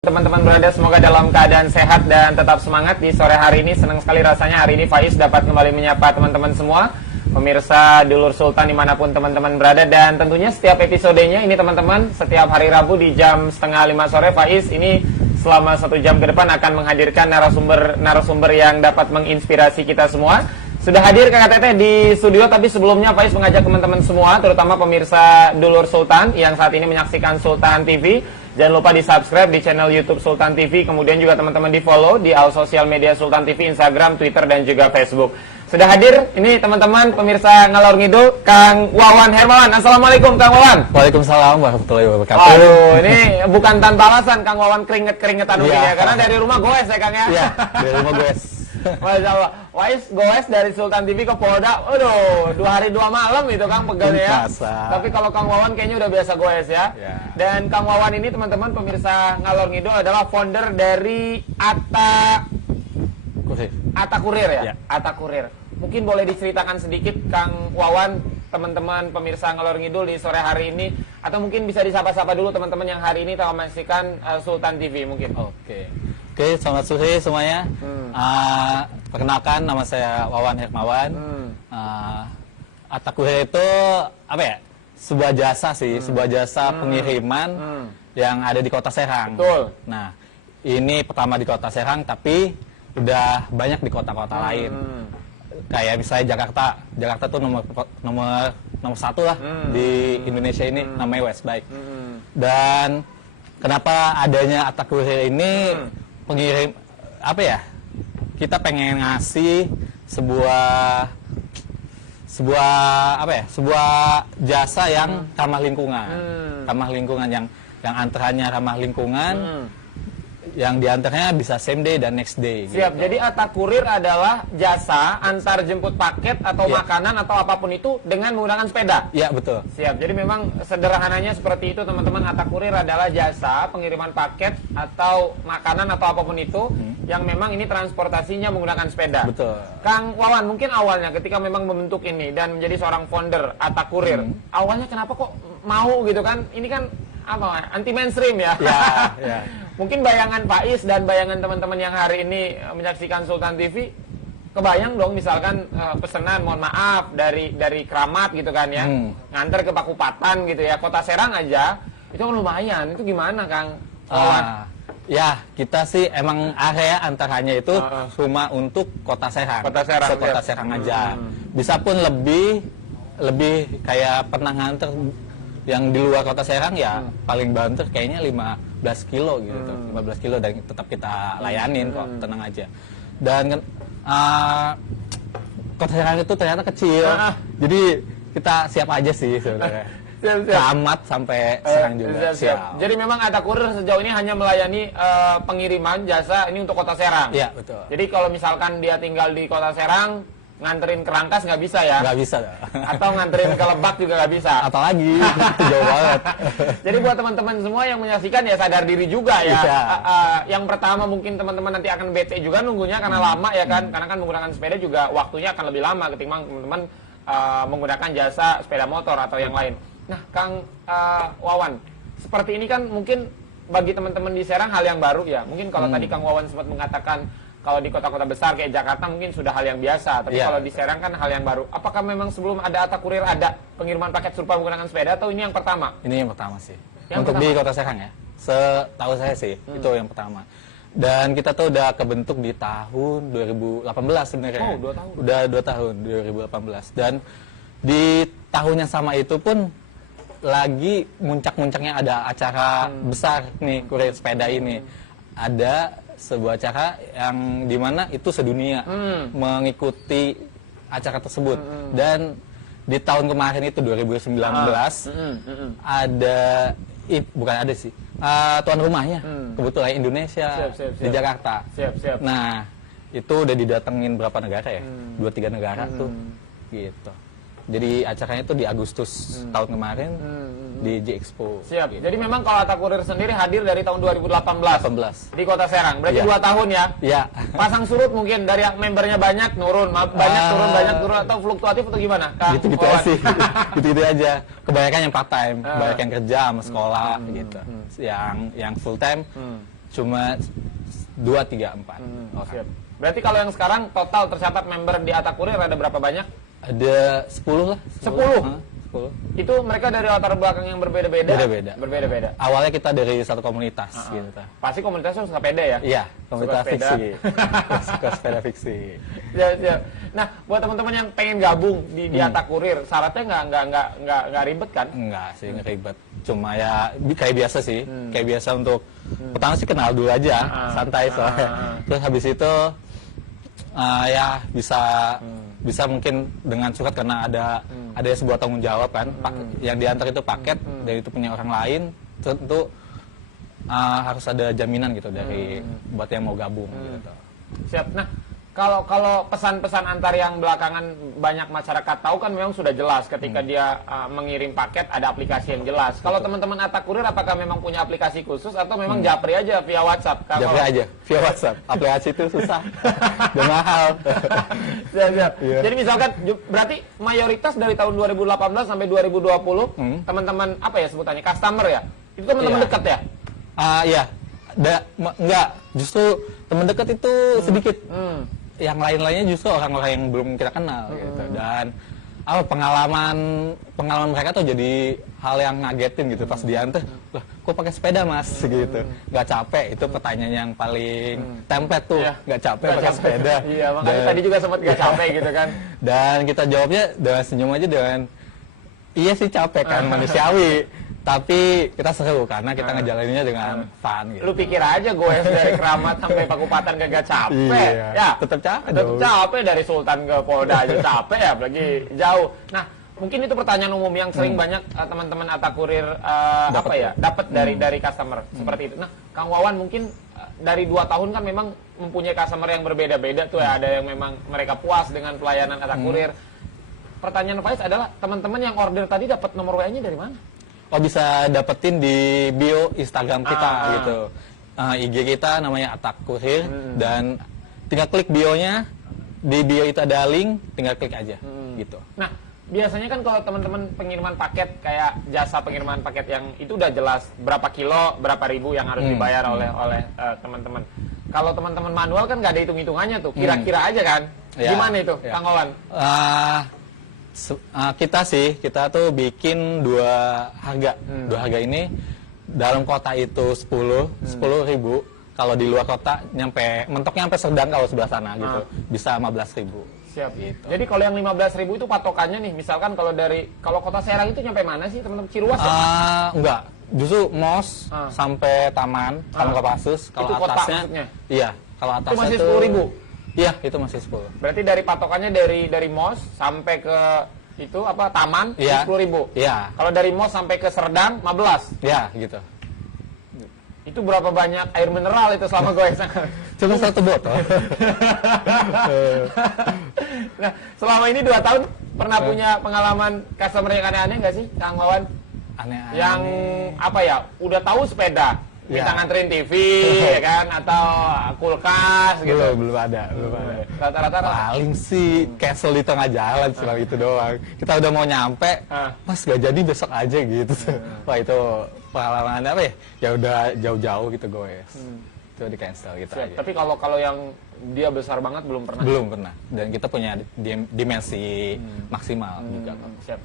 Teman-teman berada, semoga dalam keadaan sehat dan tetap semangat di sore hari ini. Senang sekali rasanya hari ini Faiz dapat kembali menyapa teman-teman semua, pemirsa Dulur Sultan dimanapun teman-teman berada. Dan tentunya setiap episodenya ini teman-teman, setiap hari Rabu di jam 4:30 sore, Faiz ini selama 1 jam ke depan akan menghadirkan narasumber yang dapat menginspirasi kita semua. Sudah hadir Kakak Teteh di studio, tapi sebelumnya Faiz mengajak teman-teman semua, terutama pemirsa Dulur Sultan yang saat ini menyaksikan Sultan TV. Jangan lupa di-subscribe di channel YouTube Sultan TV, kemudian juga teman-teman di-follow di all sosial media Sultan TV, Instagram, Twitter, dan juga Facebook. Sudah hadir, ini teman-teman pemirsa Ngalor Ngidul, Kang Wawan Hermawan. Assalamualaikum Kang Wawan. Waalaikumsalam warahmatullahi wabarakatuh. Aduh, ini bukan tanpa alasan Kang Wawan keringet-keringetan ya, karena dari rumah goes ya Kang ya? Iya, dari rumah goes. Masya Allah, Wais goes dari Sultan TV ke Polda, aduh, 2 hari 2 malam itu Kang pegalnya ya. Tapi kalau Kang Wawan kayaknya udah biasa goes ya. Dan Kang Wawan ini teman-teman pemirsa Ngalor Ngidul adalah founder dari Atta Kurir ya? Atta Kurir. Mungkin boleh diceritakan sedikit Kang Wawan, teman-teman pemirsa Ngalor Ngidul di sore hari ini, atau mungkin bisa disapa-sapa dulu teman-teman yang hari ini telah menyaksikan Sultan TV mungkin. Oke, selamat sore semuanya. Perkenalkan, nama saya Wawan Hermawan. Atta Kurir itu apa ya? Sebuah jasa sih, sebuah jasa pengiriman yang ada di Kota Serang. Betul. Nah, ini pertama di Kota Serang, tapi udah banyak di kota-kota lain. Kayak misalnya Jakarta tuh nomor 1 lah di Indonesia ini, namanya Westbike. Dan kenapa adanya Atta Kurir ini pengirim apa ya? Kita pengen ngasih sebuah jasa yang ramah lingkungan. Ramah lingkungan yang antaranya ramah lingkungan, yang diantaranya bisa same day dan next day. Siap, gitu. Jadi Atta Kurir adalah jasa antar jemput paket atau makanan atau apapun itu dengan menggunakan sepeda. Iya, betul. Siap, jadi memang sederhananya seperti itu teman-teman. Atta Kurir adalah jasa pengiriman paket atau makanan atau apapun itu yang memang ini transportasinya menggunakan sepeda. Betul. Kang Wawan, mungkin awalnya ketika memang membentuk ini dan menjadi seorang founder Atta Kurir, awalnya kenapa kok mau gitu kan? Ini kan apa, anti mainstream ya? Ya. Mungkin bayangan Faiz dan bayangan teman-teman yang hari ini menyaksikan Sultan TV, kebayang dong misalkan pesanan, mohon maaf, dari Kramat gitu kan ya, nganter ke Pakupatan gitu ya, Kota Serang aja, itu kan lumayan. Itu gimana Kang Wawan? Ya, kita sih emang area antaranya itu cuma untuk Kota Serang. Kota Serang, Kota Serang aja. Bisa pun lebih kayak pernah nganter yang di luar Kota Serang ya paling banter kayaknya 15 kilo gitu, 15 kilo, dan tetap kita layanin kok, tenang aja. Dan Kota Serang itu ternyata kecil, jadi kita siap aja sih sebenarnya. Kramat sampai Serang juga. Siap. Jadi memang Atta Kurir sejauh ini hanya melayani pengiriman jasa ini untuk Kota Serang. Iya, betul. Jadi kalau misalkan dia tinggal di Kota Serang, nganterin ke Rangkas nggak bisa ya? Nggak bisa. Atau nganterin ke Lebak juga nggak bisa? Apalagi, itu jauh banget. Jadi buat teman-teman semua yang menyaksikan ya sadar diri juga ya. Yang pertama mungkin teman-teman nanti akan bete juga nunggunya karena lama ya kan? Karena kan menggunakan sepeda juga waktunya akan lebih lama ketimbang teman-teman menggunakan jasa sepeda motor atau yang lain. Nah, Kang Wawan, seperti ini kan mungkin bagi teman-teman di Serang hal yang baru ya. Mungkin kalau tadi Kang Wawan sempat mengatakan kalau di kota-kota besar kayak Jakarta mungkin sudah hal yang biasa, tapi kalau di Serang kan hal yang baru. Apakah memang sebelum ada Atta Kurir ada pengiriman paket serupa menggunakan sepeda atau ini yang pertama? Ini yang pertama sih. Untuk di Kota Serang ya. Setahu saya sih, itu yang pertama. Dan kita tuh udah kebentuk di tahun 2018 sebenarnya. Oh, 2 tahun. Udah 2 tahun, 2018. Dan di tahun yang sama itu pun lagi muncak-muncaknya ada acara besar nih, Kurir Sepeda ini. Ada sebuah acara yang dimana itu sedunia mengikuti acara tersebut. Dan di tahun kemarin itu 2019 ada bukan ada sih, tuan rumahnya kebetulan Indonesia. Siap. Di Jakarta. Siap. Nah, itu udah didatengin berapa negara ya? 2-3 negara tuh gitu. Jadi acaranya itu di Agustus tahun kemarin di J-Expo. Siap. Gitu. Jadi memang kalau Atta Kurir sendiri hadir dari tahun 2018 di Kota Serang. Berarti 2 tahun ya? Iya. Pasang surut mungkin dari yang membernya banyak turun, banyak turun atau fluktuatif atau gimana? Gitu-gitu aja sih. Gitu-gitu aja. Kebanyakan yang part time, banyak yang kerja sama sekolah gitu. Yang full time cuma 2, 3, 4 orang. Siap. Berarti kalau yang sekarang total tercatat member di Atak Kurir ada berapa banyak? Ada 10 lah. 10? 10. Itu mereka dari latar belakang yang berbeda-beda? Beda-beda. Berbeda-beda. Awalnya kita dari satu komunitas gitu. Pasti komunitasnya suka pede ya? Iya, komunitas Suka sepeda. fiksi. Suka sepeda fiksi. Ya. Nah, buat teman-teman yang pengen gabung di Atak Kurir, syaratnya nggak ribet kan? Enggak sih, nggak ribet. Cuma ya kayak biasa sih. Kayak biasa untuk pertama sih kenal dulu aja, santai soalnya. Terus habis itu ya bisa mungkin dengan surat karena ada sebuah tanggung jawab kan. Yang diantar itu paket dari itu punya orang lain, tentu harus ada jaminan gitu dari buat yang mau gabung gitu. Siap. Nah, kalau pesan-pesan antar yang belakangan banyak masyarakat tahu kan memang sudah jelas ketika dia mengirim paket ada aplikasi yang jelas. Kalau teman-teman Atak Kurir apakah memang punya aplikasi khusus atau memang japri aja via WhatsApp? Japri aja via WhatsApp. Aplikasi itu susah dan mahal. Siap. Iya. Jadi misalkan berarti mayoritas dari tahun 2018 sampai 2020 teman-teman apa ya sebutannya customer ya? Itu teman-teman Iya. dekat ya? Iya. Enggak, justru teman dekat itu sedikit. Yang lain-lainnya justru orang-orang yang belum kita kenal gitu. Dan pengalaman mereka tuh jadi hal yang ngagetin gitu pas diantar. Lah, kok pakai sepeda Mas gitu. Nggak capek, itu pertanyaan yang paling template tuh. Iya. Nggak capek pakai sepeda. Iya, makanya tadi juga sempat nggak capek gitu kan. Dan kita jawabnya dengan senyum aja dengan iya sih capek kan manusiawi. Tapi kita seru karena kita ngejalaninnya dengan fun gitu. Lu pikir aja gue dari Keramat sampai Pakupatan kagak capek. Iya, Ya, tetap capek tetap dong. capek dari Sultan ke Polda aja capek ya, apalagi jauh. Nah, mungkin itu pertanyaan umum yang sering banyak teman-teman Atak Kurir dapat dari customer seperti itu. Nah, Kang Wawan mungkin dari 2 tahun kan memang mempunyai customer yang berbeda-beda tuh ya. Ada yang memang mereka puas dengan pelayanan Atak Kurir. Pertanyaan Faiz adalah teman-teman yang order tadi dapat nomor WA-nya dari mana? Oh, bisa dapetin di bio Instagram kita gitu. IG kita namanya Atak Kurir dan tinggal klik bionya. Di bio itu ada link, tinggal klik aja gitu. Nah, biasanya kan kalau teman-teman pengiriman paket kayak jasa pengiriman paket yang itu udah jelas berapa kilo, berapa ribu yang harus dibayar oleh teman-teman. Kalau teman-teman manual kan nggak ada hitung-hitungannya tuh, kira-kira aja kan. Ya, Gimana itu, ya. Kang Wawan? Kita tuh bikin 2 harga. 2 harga ini dalam kota itu 10.000. Kalau di luar kota mentoknya sampai Serdang kalau sebelah sana gitu. Bisa 15.000. Siap. Gitu. Jadi kalau yang 15.000 itu patokannya nih, misalkan kalau kota Serang itu nyampe mana sih teman-teman? Ciruas ya? Enggak. Justru MOS sampai Taman Kopassus. Kalau Itu kota atasnya maksudnya? Iya, kalau atasnya masih tuh 10.000? Iya, itu masih 10. Berarti dari patokannya dari MOS sampai ke itu Taman Iya. 10.000. Iya. Kalau dari MOS sampai ke Serdang 15. Iya, gitu. Itu berapa banyak air mineral itu selama gue sana? Cuma 1 botol. Nah, selama ini 2 tahun pernah punya pengalaman customer yang aneh-aneh nggak sih, Kang Wawan? Aneh-aneh. Yang udah tahu sepeda, minta Ya. nganterin TV, ya kan, atau kulkas gitu. Belum ada. Rata-rata Paling sih castle di tengah jalan cuma itu doang. Kita udah mau nyampe, Mas gak jadi besok aja gitu. Wah, itu pengalaman apa ya? Ya udah jauh-jauh gitu gue. Itu di cancel gitu Siap. aja. Tapi kalau yang dia besar banget belum pernah. Belum pernah. Dan kita punya dimensi maksimal juga. Siap.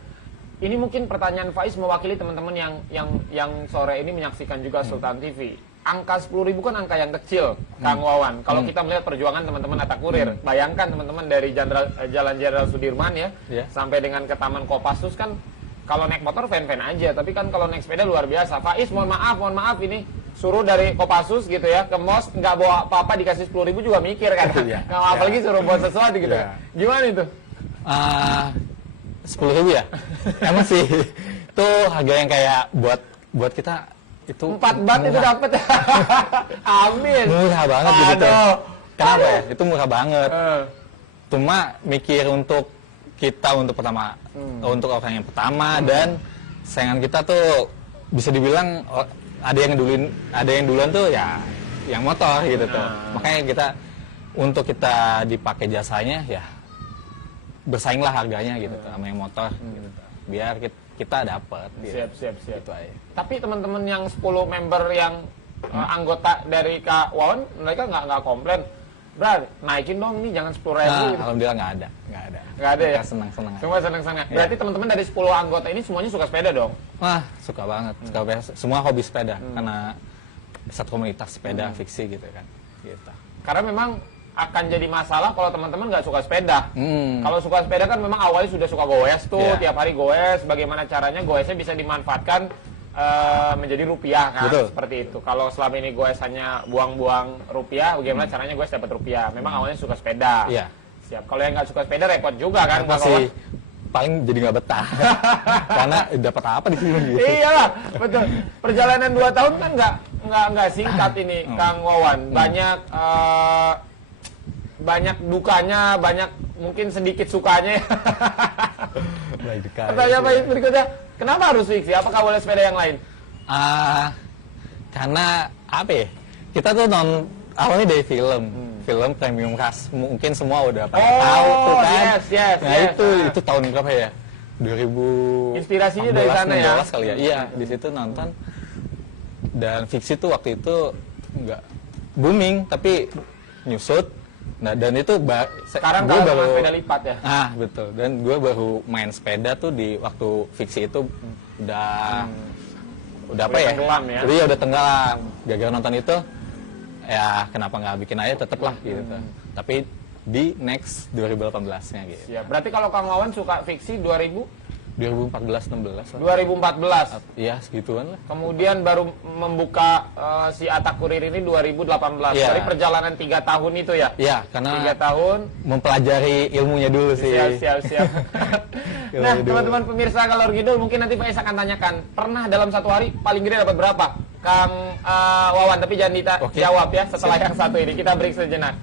Ini mungkin pertanyaan Faiz mewakili teman-teman yang sore ini menyaksikan juga Sultan TV. Angka 10.000 kan angka yang kecil, Kang Wawan. Kalau kita melihat perjuangan teman-teman Atak Kurir, bayangkan teman-teman dari Jalan Jenderal Sudirman Yeah. sampai dengan ke Taman Kopassus kan, kalau naik motor fan-fan aja, tapi kan kalau naik sepeda luar biasa. Faiz, mohon maaf ini suruh dari Kopassus gitu ya ke MOS, nggak bawa apa-apa, dikasih 10.000 juga mikir kan. Iya. Nggak apalagi suruh buat sesuatu gitu. Iya. Gimana itu? 10.000 ya? Emang sih itu harga yang kayak buat kita itu 4 bat itu dapat. Amin. murah banget gitu. Aduh. Kenapa ya? Itu murah banget. Cuma mikir untuk kita untuk pertama, untuk orang yang pertama dan saingan kita tuh bisa dibilang ada yang duluan tuh ya yang motor gitu tuh. Makanya kita dipakai jasanya ya bersainglah harganya gitu tuh sama yang motor gitu tuh. Biar kita dapat gitu. Siap. Gitu aja. Tapi teman-teman yang 10 member yang anggota dari Kak Wawan, mereka nggak komplain. Bro, naikin dong ini, jangan 10.000 gitu. Alhamdulillah nggak ada. Nggak ada ya? Senang-senang. Semua senang-senang. Berarti teman-teman dari 10 anggota ini semuanya suka sepeda dong? Wah, suka banget. Semua hobi sepeda karena satu komunitas sepeda fiksi gitu kan. Gitu. Karena memang akan jadi masalah kalau teman-teman nggak suka sepeda. Kalau suka sepeda kan memang awalnya sudah suka goes tuh, tiap hari goes. Bagaimana caranya goesnya bisa dimanfaatkan menjadi rupiah kan? Betul. Seperti itu. Kalau selama ini goes hanya buang-buang rupiah, bagaimana caranya goes dapat rupiah? Memang awalnya suka sepeda. Iya. Siap. Kalau yang nggak suka sepeda repot juga kan? Pasti paling jadi nggak betah. Karena dapat apa di sini gitu. Iyalah, betul. Perjalanan 2 tahun kan nggak singkat ini, Kang Wawan. Banyak dukanya, banyak mungkin sedikit sukanya. Pertanyaan berikutnya, kenapa harus fiksi? Apakah boleh sepeda yang lain? Karena apa ya? Kita tuh awalnya dari film premium cast, mungkin semua udah pada tahu tuh kan. Yes. Itu tahun berapa ya? 2000. Inspirasinya dari sana ya? 2016 kali ya. Iya, di situ nonton. Dan fiksi tuh waktu itu nggak booming, tapi nyusut. Nah, dan itu sekarang gue baru sepeda lipat ya. Betul. Dan gue baru main sepeda tuh di waktu fiksi itu udah apa ya? Tenggelam ya. Iya, udah tenggelam. Gagal nonton itu, ya kenapa nggak bikin aja tetep lah gitu. Tapi di next 2018-nya gitu. Ya, berarti kalau Kang Wawan suka fiksi 2014-16 2014. Iya, segituan lah. Kemudian baru membuka si Atak Kurir ini 2018. Iya. Dari perjalanan 3 tahun itu ya? Iya, karena 3 tahun mempelajari ilmunya dulu sih. Siap. Nah, teman-teman pemirsa Galur Kidul, mungkin nanti Pak Is akan tanyakan, pernah dalam satu hari paling gede dapat berapa? Kang Wawan, tapi jangan jawab ya setelah yang satu ini. Kita break sejenak.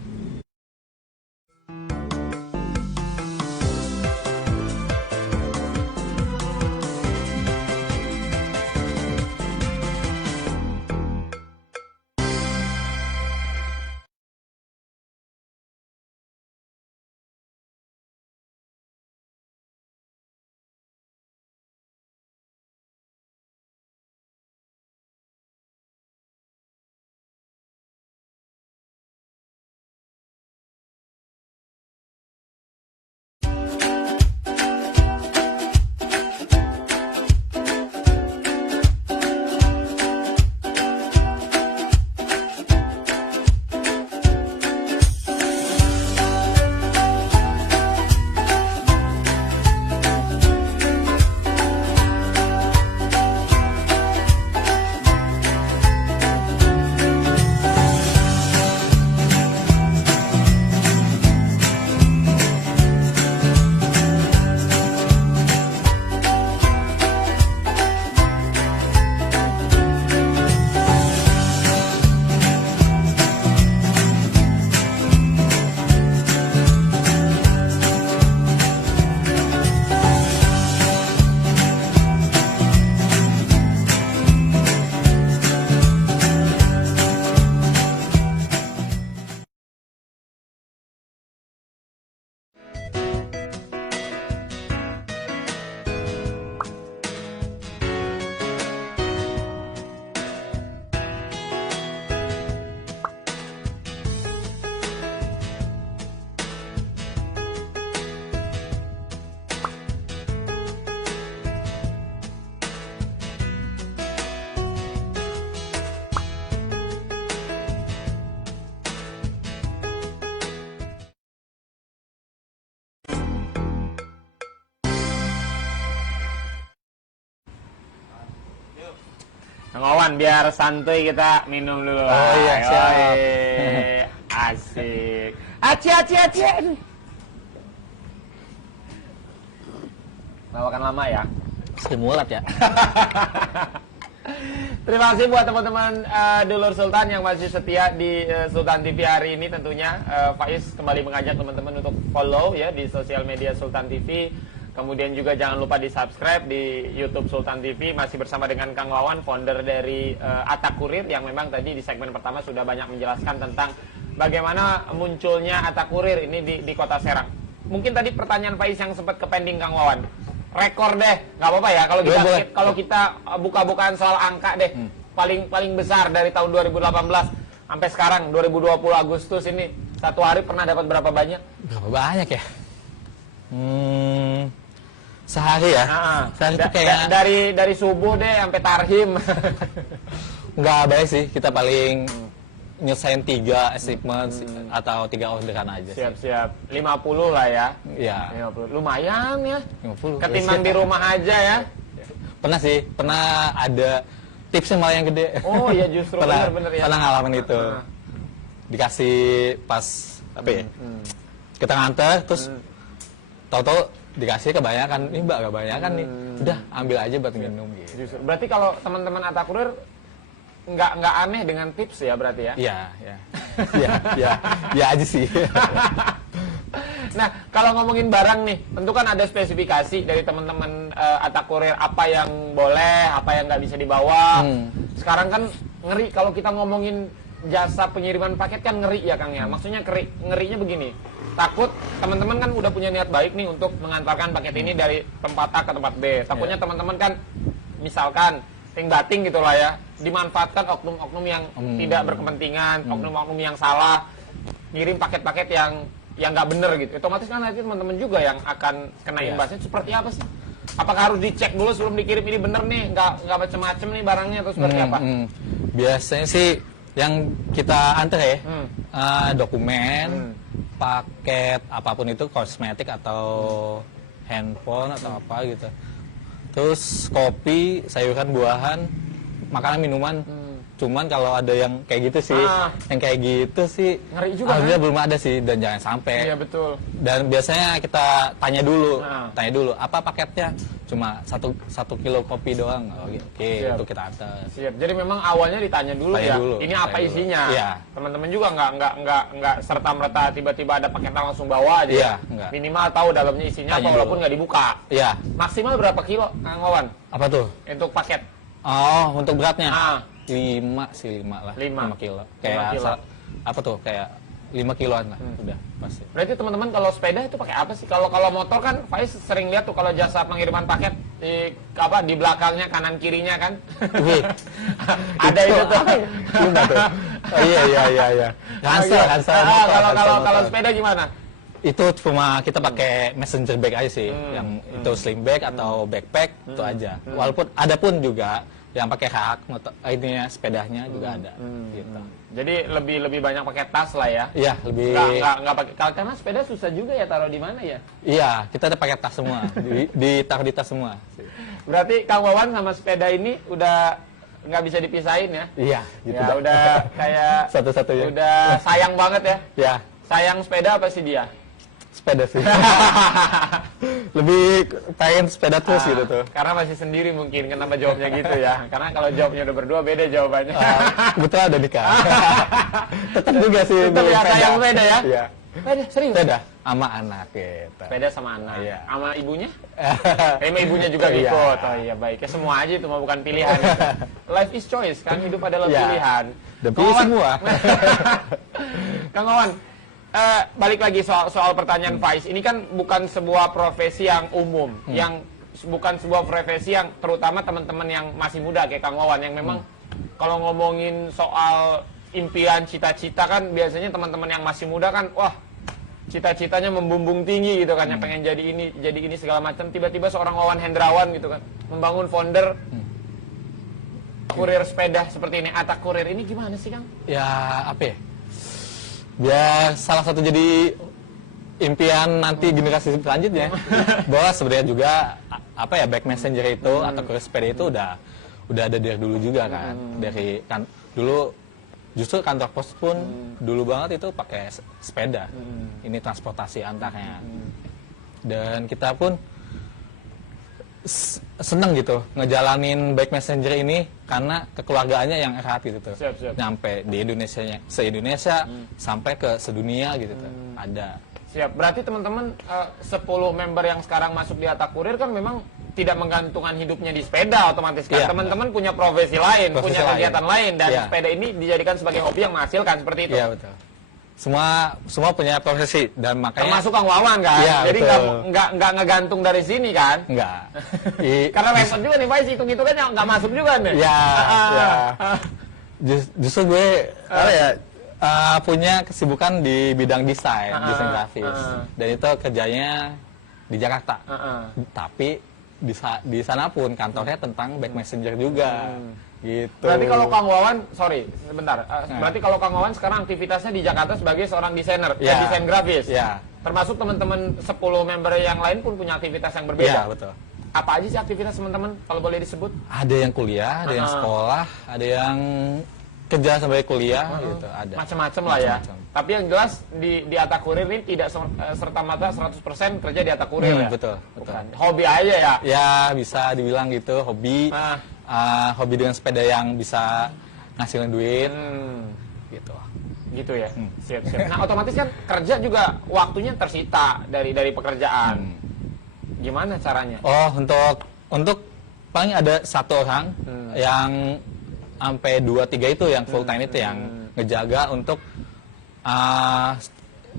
Kang Wawan, biar santuy kita minum dulu. Oh iya, siap. Asik. Aci. Lawakan lama ya. Stimulat ya. Terima kasih buat teman-teman Dulur Sultan yang masih setia di Sultan TV hari ini. Tentunya Faiz kembali mengajak teman-teman untuk follow ya di sosial media Sultan TV. Kemudian juga jangan lupa di subscribe di YouTube Sultan TV. Masih bersama dengan Kang Wawan, founder dari Atak Kurir, yang memang tadi di segmen pertama sudah banyak menjelaskan tentang bagaimana munculnya Atak Kurir ini di Kota Serang. Mungkin tadi pertanyaan Faiz yang sempat kepending Kang Wawan. Rekor deh, nggak apa-apa ya kalau kita buka-bukaan soal angka deh. paling besar dari tahun 2018 sampai sekarang 2020 Agustus ini, satu hari pernah dapat berapa banyak? Berapa banyak ya? Sehari ya? Sehari itu kayak dari subuh deh sampai tarhim. nggak baik sih, kita paling nyelesain 3 achievement atau 3 orderan aja sih. Siap-siap 50 lah ya. Iya. 50. Lumayan ya. 50. Ketimbang di rumah aja ya. Pernah sih, pernah ada tipsnya malah yang gede. Oh iya, justru bener ya. Pernah ngalamin itu. Dikasih pas apa ya? Kita nganter terus tahu-tahu dikasih kebanyakan. Ini Mbak kebanyakan nih. Udah ambil aja buat minum gitu. Justru. Berarti kalau teman-teman Atakurir nggak aneh dengan tips ya berarti ya? Iya, ya. Ya aja sih. Nah, kalau ngomongin barang nih, tentu kan ada spesifikasi dari teman-teman Atakurir apa yang boleh, apa yang nggak bisa dibawa. Sekarang kan ngeri kalau kita ngomongin jasa pengiriman paket kan ngeri ya Kang ya. Maksudnya ngerinya begini. Takut teman-teman kan udah punya niat baik nih untuk mengantarkan paket ini dari tempat A ke tempat B. Takutnya teman-teman kan misalkan ting-bating gitu lah ya, dimanfaatkan oknum-oknum yang tidak berkepentingan, oknum-oknum yang salah, ngirim paket-paket yang nggak bener gitu. Otomatis kan nanti teman-teman juga yang akan kena imbasnya. Seperti apa sih? Apakah harus dicek dulu sebelum dikirim ini bener nih, nggak macem-macem nih barangnya atau seperti apa? Biasanya sih yang kita antar ya, dokumen, paket apapun itu, kosmetik atau handphone atau apa gitu. Terus kopi, sayuran, buahan, makanan, minuman. Cuman kalau ada yang kayak gitu sih, Ngeri juga alhamdulillah kan? belum ada sih, dan jangan sampai. Iya betul. Dan biasanya kita tanya dulu, apa paketnya? Cuma satu kilo kopi doang. Oke, itu kita antar. Siap. Jadi memang awalnya ditanya dulu ya. Ini apa isinya? Iya. Teman-teman juga nggak serta merta tiba-tiba ada paket langsung bawa aja. Iya, enggak. Minimal tahu dalamnya isinya apa Tanya walaupun dulu. nggak dibuka. Iya. Maksimal berapa kilo, Kang Wawan? Apa tuh? Untuk paket? Oh, untuk beratnya? 5 lah. 5 kilo. 5 kilo. Apa tuh? Kayak 5 kiloan lah. Udah, pasti. Berarti teman-teman kalau sepeda itu pakai apa sih? Kalau motor kan Faiz sering lihat tuh kalau jasa pengiriman paket di belakangnya kanan kirinya kan. Ada itu tuh. Lupa tuh. Iya. Ransel. Kalau sepeda gimana? Itu cuma kita pakai messenger bag aja sih, yang itu sling bag atau backpack itu aja. Walaupun ada pun juga yang pakai rak, ininya sepedanya juga ada. Gitu. Jadi lebih banyak pakai tas lah ya? Iya, lebih. Nggak pakai, karena sepeda susah juga ya taruh di mana ya? Iya, kita ada pakai tas semua, ditaruh di tas semua. Berarti Kang Wawan sama sepeda ini udah nggak bisa dipisahin ya? Iya, gitu. Ya udah kayak satu-satunya. Udah sayang banget ya? Ya. Sayang sepeda apa sih dia? Sepeda sih. Lebih pengen sepeda terus gitu tuh. Karena masih sendiri mungkin, kenapa jawabnya gitu ya? Karena kalau jawabnya udah berdua beda jawabannya. Kebetulan ada nikah. Tetap juga sih. Tetap ya sayang sepeda ya? Iya. Sepeda, serius? Sepeda sama anak gitu. Sepeda sama anak. Iya. Sama ibunya? Sama ibunya juga ikut. Oh iya baik. Ya semua aja itu mah bukan pilihan. Life is choice kan, hidup adalah pilihan. Dan pilih semua. Kang Wawan, balik lagi soal pertanyaan Faiz. Ini kan bukan sebuah profesi yang umum, yang bukan sebuah profesi yang terutama teman-teman yang masih muda kayak Kang Wawan yang memang kalau ngomongin soal impian, cita-cita kan biasanya teman-teman yang masih muda kan wah cita-citanya membumbung tinggi gitu kan, yang pengen jadi ini segala macam. Tiba-tiba seorang Wawan Hendrawan gitu kan membangun founder kurir sepeda seperti ini. Atakurir ini gimana sih Kang? Ya apa ya? Biar salah satu jadi impian nanti generasi selanjutnya. Bahwa sebenarnya juga apa ya, back messenger itu atau kurir sepeda itu udah ada dari dulu juga kan. Dari kan dulu justru kantor pos pun dulu banget itu pakai sepeda. Ini transportasi antarnya. Dan kita pun seneng gitu ngejalanin back messenger ini karena kekeluargaannya yang erat gitu tuh. Siap. Nyampe di se-Indonesia sampai ke sedunia gitu tuh. Ada. Siap. Berarti teman-teman 10 member yang sekarang masuk di Atakurir kan memang tidak menggantungkan hidupnya di sepeda otomatis kan. Teman-teman punya profesi lain, punya kegiatan lain dan sepeda ini dijadikan sebagai hobi yang menghasilkan seperti itu. Iya, betul. semua punya profesi dan makanya Termasuk Kang Wawan kan? Iya, Jadi betul. nggak ngegantung dari sini kan? enggak. Karena repot juga nih, Faiz, hitung-hitungan nggak masuk juga nih. Ya, ya. Ah. Justru gue punya kesibukan di bidang desain grafis. Dan itu kerjanya di Jakarta. Tapi di sana pun kantornya tentang back messenger juga. Gitu. Berarti kalau Kang Wawan, sorry, sebentar. Berarti kalau Kang Wawan sekarang aktivitasnya di Jakarta sebagai seorang desainer, Ya. desain grafis. Ya. Termasuk teman-teman 10 member yang lain pun punya aktivitas yang berbeda. Iya, betul. Apa aja sih aktivitas teman-teman kalau boleh disebut? Ada yang kuliah, ada yang sekolah, ada yang kerja sampai kuliah gitu, ada. Macam-macam lah ya. Macam-macam. Tapi yang jelas di Atakurir ini tidak serta-merta 100% kerja di Atakurir ya. Betul, betul. Bukan. Hobi aja ya. Ya, bisa dibilang gitu, hobi. Hobi dengan sepeda yang bisa ngasilin duit gitu. Gitu ya. Siap. Nah, otomatis kan kerja juga waktunya tersita dari pekerjaan. Gimana caranya? Oh, untuk paling ada satu orang yang sampai 2-3 itu yang full time itu yang ngejaga untuk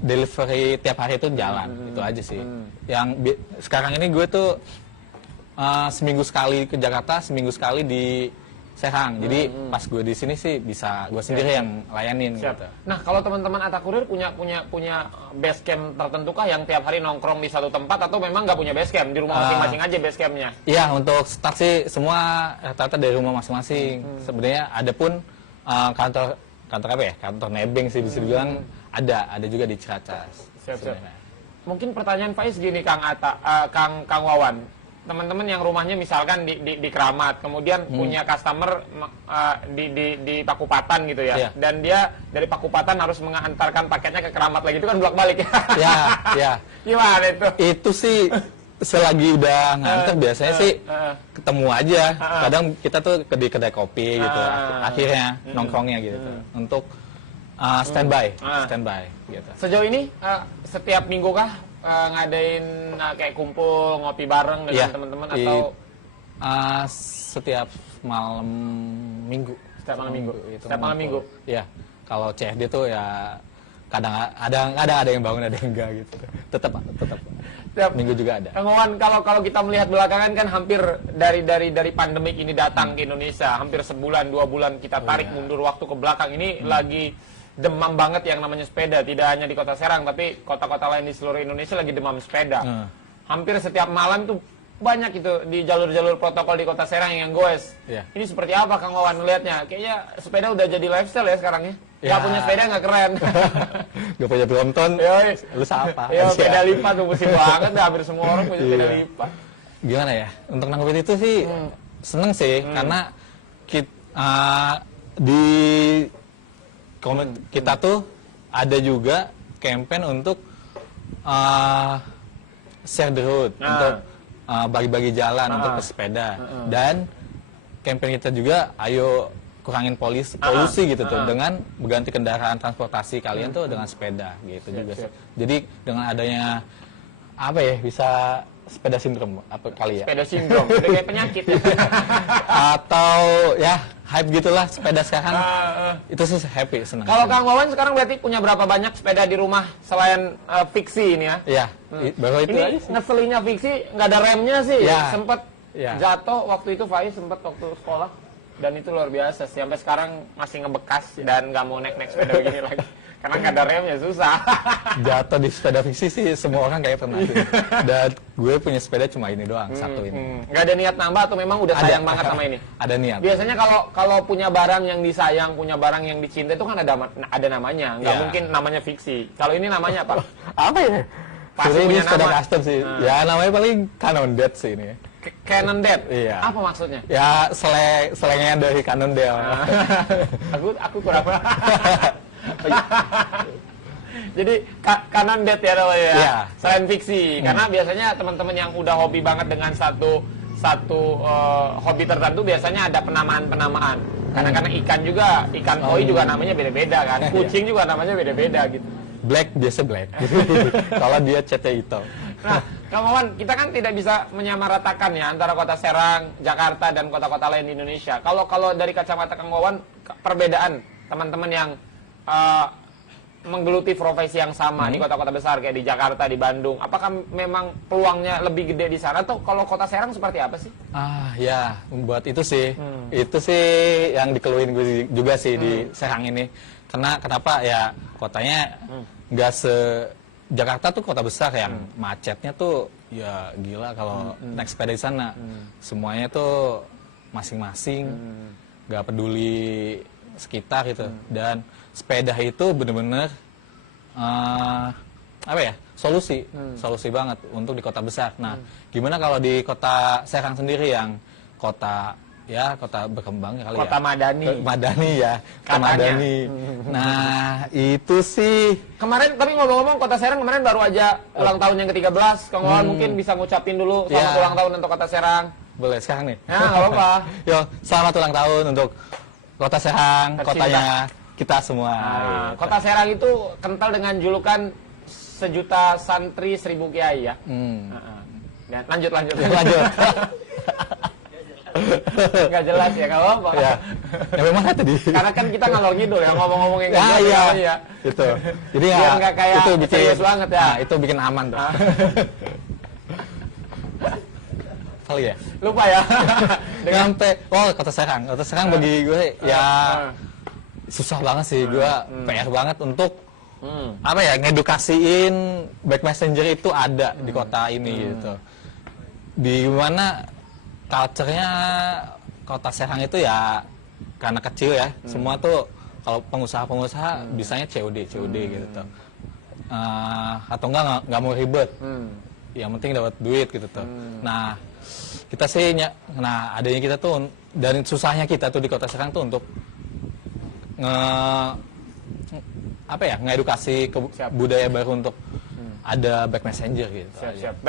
delivery tiap hari itu jalan. Itu aja sih. Yang sekarang ini gue tuh seminggu sekali ke Jakarta, seminggu sekali di Serang. Jadi pas gue di sini sih bisa gue sendiri yang layanin. Siap. Gitu. Nah, kalau teman-teman Atakurir punya base camp tertentu kah yang tiap hari nongkrong di satu tempat, atau memang nggak punya base camp, di rumah masing-masing aja base campnya? Iya, untuk start sih semua rata-rata dari rumah masing-masing. Sebenarnya ada pun kantor apa ya? Kantor nebeng sih bisa dibilang ada juga di Ciracas. Siap. Sebenarnya. Mungkin pertanyaan Faiz gini, Kang Kang Wawan. Teman-teman yang rumahnya misalkan di Keramat, kemudian punya customer di Pakupatan gitu ya, dan dia dari Pakupatan harus mengantarkan paketnya ke Keramat lagi, itu kan bolak-balik ya. Ya. Gimana itu? Itu sih selagi udah nganter biasanya sih ketemu aja. Kadang kita tuh di kedai kopi gitu. Akhirnya nongkrongnya gitu. Untuk standby gitu. Sejauh ini setiap minggu kah ngadain kayak kumpul ngopi bareng dengan teman-teman, atau setiap malam minggu? Setiap malam minggu. Itu Setiap malam minggu. Iya. Kalau CFD tuh ya kadang ada yang bangun, ada yang enggak gitu. Tetap Setiap minggu juga ada. Kang Wawan, kalau kita melihat belakangan kan hampir dari pandemik ini datang ke Indonesia, hampir sebulan 2 bulan kita tarik mundur waktu ke belakang ini lagi demam banget yang namanya sepeda. Tidak hanya di Kota Serang, tapi kota-kota lain di seluruh Indonesia lagi demam sepeda. Hampir setiap malam tuh banyak itu di jalur-jalur protokol di Kota Serang yang goes. Ini seperti apa Kang Wawan melihatnya? Kayaknya sepeda udah jadi lifestyle ya sekarang ya. Gak punya sepeda nggak keren. Gak punya Brompton, lu siapa? Sepeda lipat tuh musim banget, hampir semua orang punya sepeda lipat. Gimana ya? Untuk nanggepin itu sih seneng sih, karena kita tuh ada juga campaign untuk share the road, untuk bagi-bagi jalan untuk pesepeda. Dan campaign kita juga ayo kurangin polusi gitu tuh, dengan mengganti kendaraan transportasi kalian tuh dengan sepeda gitu juga sih. Jadi dengan adanya apa ya, bisa sepeda sindrom apa kali ya? Sepeda sindrom, udah kayak penyakit ya. Atau ya hype gitulah sepeda sekarang. Itu sih happy, senang. Kalau Kang Wawan sekarang berarti punya berapa banyak sepeda di rumah selain fiksi ini ya? Iya, baru itu ini aja sih. ngeselinnya fiksi nggak ada remnya sih. Ya. Sempet Ya. jatuh waktu itu, Faiz sempet waktu sekolah, dan itu luar biasa sih. Sampai sekarang masih ngebekas dan nggak mau naik sepeda begini lagi. Karena nggak ada remnya, susah. Jatuh di sepeda fiksi sih semua orang kayak pernah sih. Dan gue punya sepeda cuma ini doang, satu ini. Nggak ada niat nambah atau memang udah sayang banget sama ini? Ada niat. Biasanya kalau punya barang yang disayang, punya barang yang dicinta itu kan ada namanya. Nggak mungkin namanya fiksi. Kalau ini namanya apa? Apa ya? Pasti Sebenarnya punya ini sepeda nama. custom sih. Ya namanya paling Cannondale sih ini. Canon Dead. Iya. Apa maksudnya? Ya selengean dari Cannondale. Aku kurang. Jadi Canon Dead ya namanya ya. Iya. Selain fiksi, karena biasanya teman-teman yang udah hobi banget dengan satu hobi tertentu biasanya ada penamaan. Karena ikan juga, ikan koi juga namanya beda-beda kan. Kucing juga namanya beda-beda gitu. Black biasa black. Kalau dia catnya hitam. Nah, Kang Wawan, kita kan tidak bisa menyamaratakan ya antara Kota Serang, Jakarta, dan kota-kota lain di Indonesia. Kalau dari kacamata Kang Wawan, perbedaan teman-teman yang menggeluti profesi yang sama di kota-kota besar kayak di Jakarta, di Bandung, apakah memang peluangnya lebih gede di sana atau kalau kota Serang seperti apa sih? Ya, buat itu sih yang dikeluhin gue juga sih di Serang ini. Karena kenapa ya kotanya nggak Jakarta tuh kota besar yang macetnya tuh ya gila kalau naik sepeda di sana. Semuanya tuh masing-masing, nggak peduli sekitar gitu. Dan sepeda itu bener-bener solusi banget untuk di kota besar. Nah, gimana kalau di kota Serang sendiri yang kota berkembang ya kali Kota Madani. Madani ya, kota Katanya. Madani. Nah, itu sih Kemarin, tapi ngomong-ngomong kota Serang kemarin baru aja ulang tahun yang ke-13. Kang Wawan mungkin bisa ngucapin dulu selamat ulang tahun untuk kota Serang. boleh sekarang nih. Ya, nggak apa-apa. Yo, selamat ulang tahun untuk kota Serang, Tercinta. kotanya kita semua. Kota Serang itu kental dengan julukan 1.000.000 santri 1.000 kiai ya. Dan lanjut. Lanjut. Nggak jelas ya, nggak apa-apa. Ya. Yang mana tadi? Karena kan kita ngalor ngidul ya, ngomong-ngomong yang Ya, nggak iya. jelas ya. Gitu. Jadi Biar nggak kayak itu bikin serius banget ya. Nah, itu bikin aman tuh. Kali ya. Lupa ya. Nyampe, kota Serang. Kota Serang bagi gue ya susah banget sih. Gue PR banget untuk ngedukasiin back messenger itu ada di kota ini gitu. Di mana culture-nya kota Serang itu ya karena kecil ya. Semua tuh kalau pengusaha-pengusaha bisanya COD gitu tuh. Atau nggak mau ribet. Yang penting dapat duit gitu tuh. Nah, kita sih adanya kita tuh dan susahnya kita tuh di kota Serang tuh untuk ngedukasi budaya baru untuk ada back messenger gitu. Siap.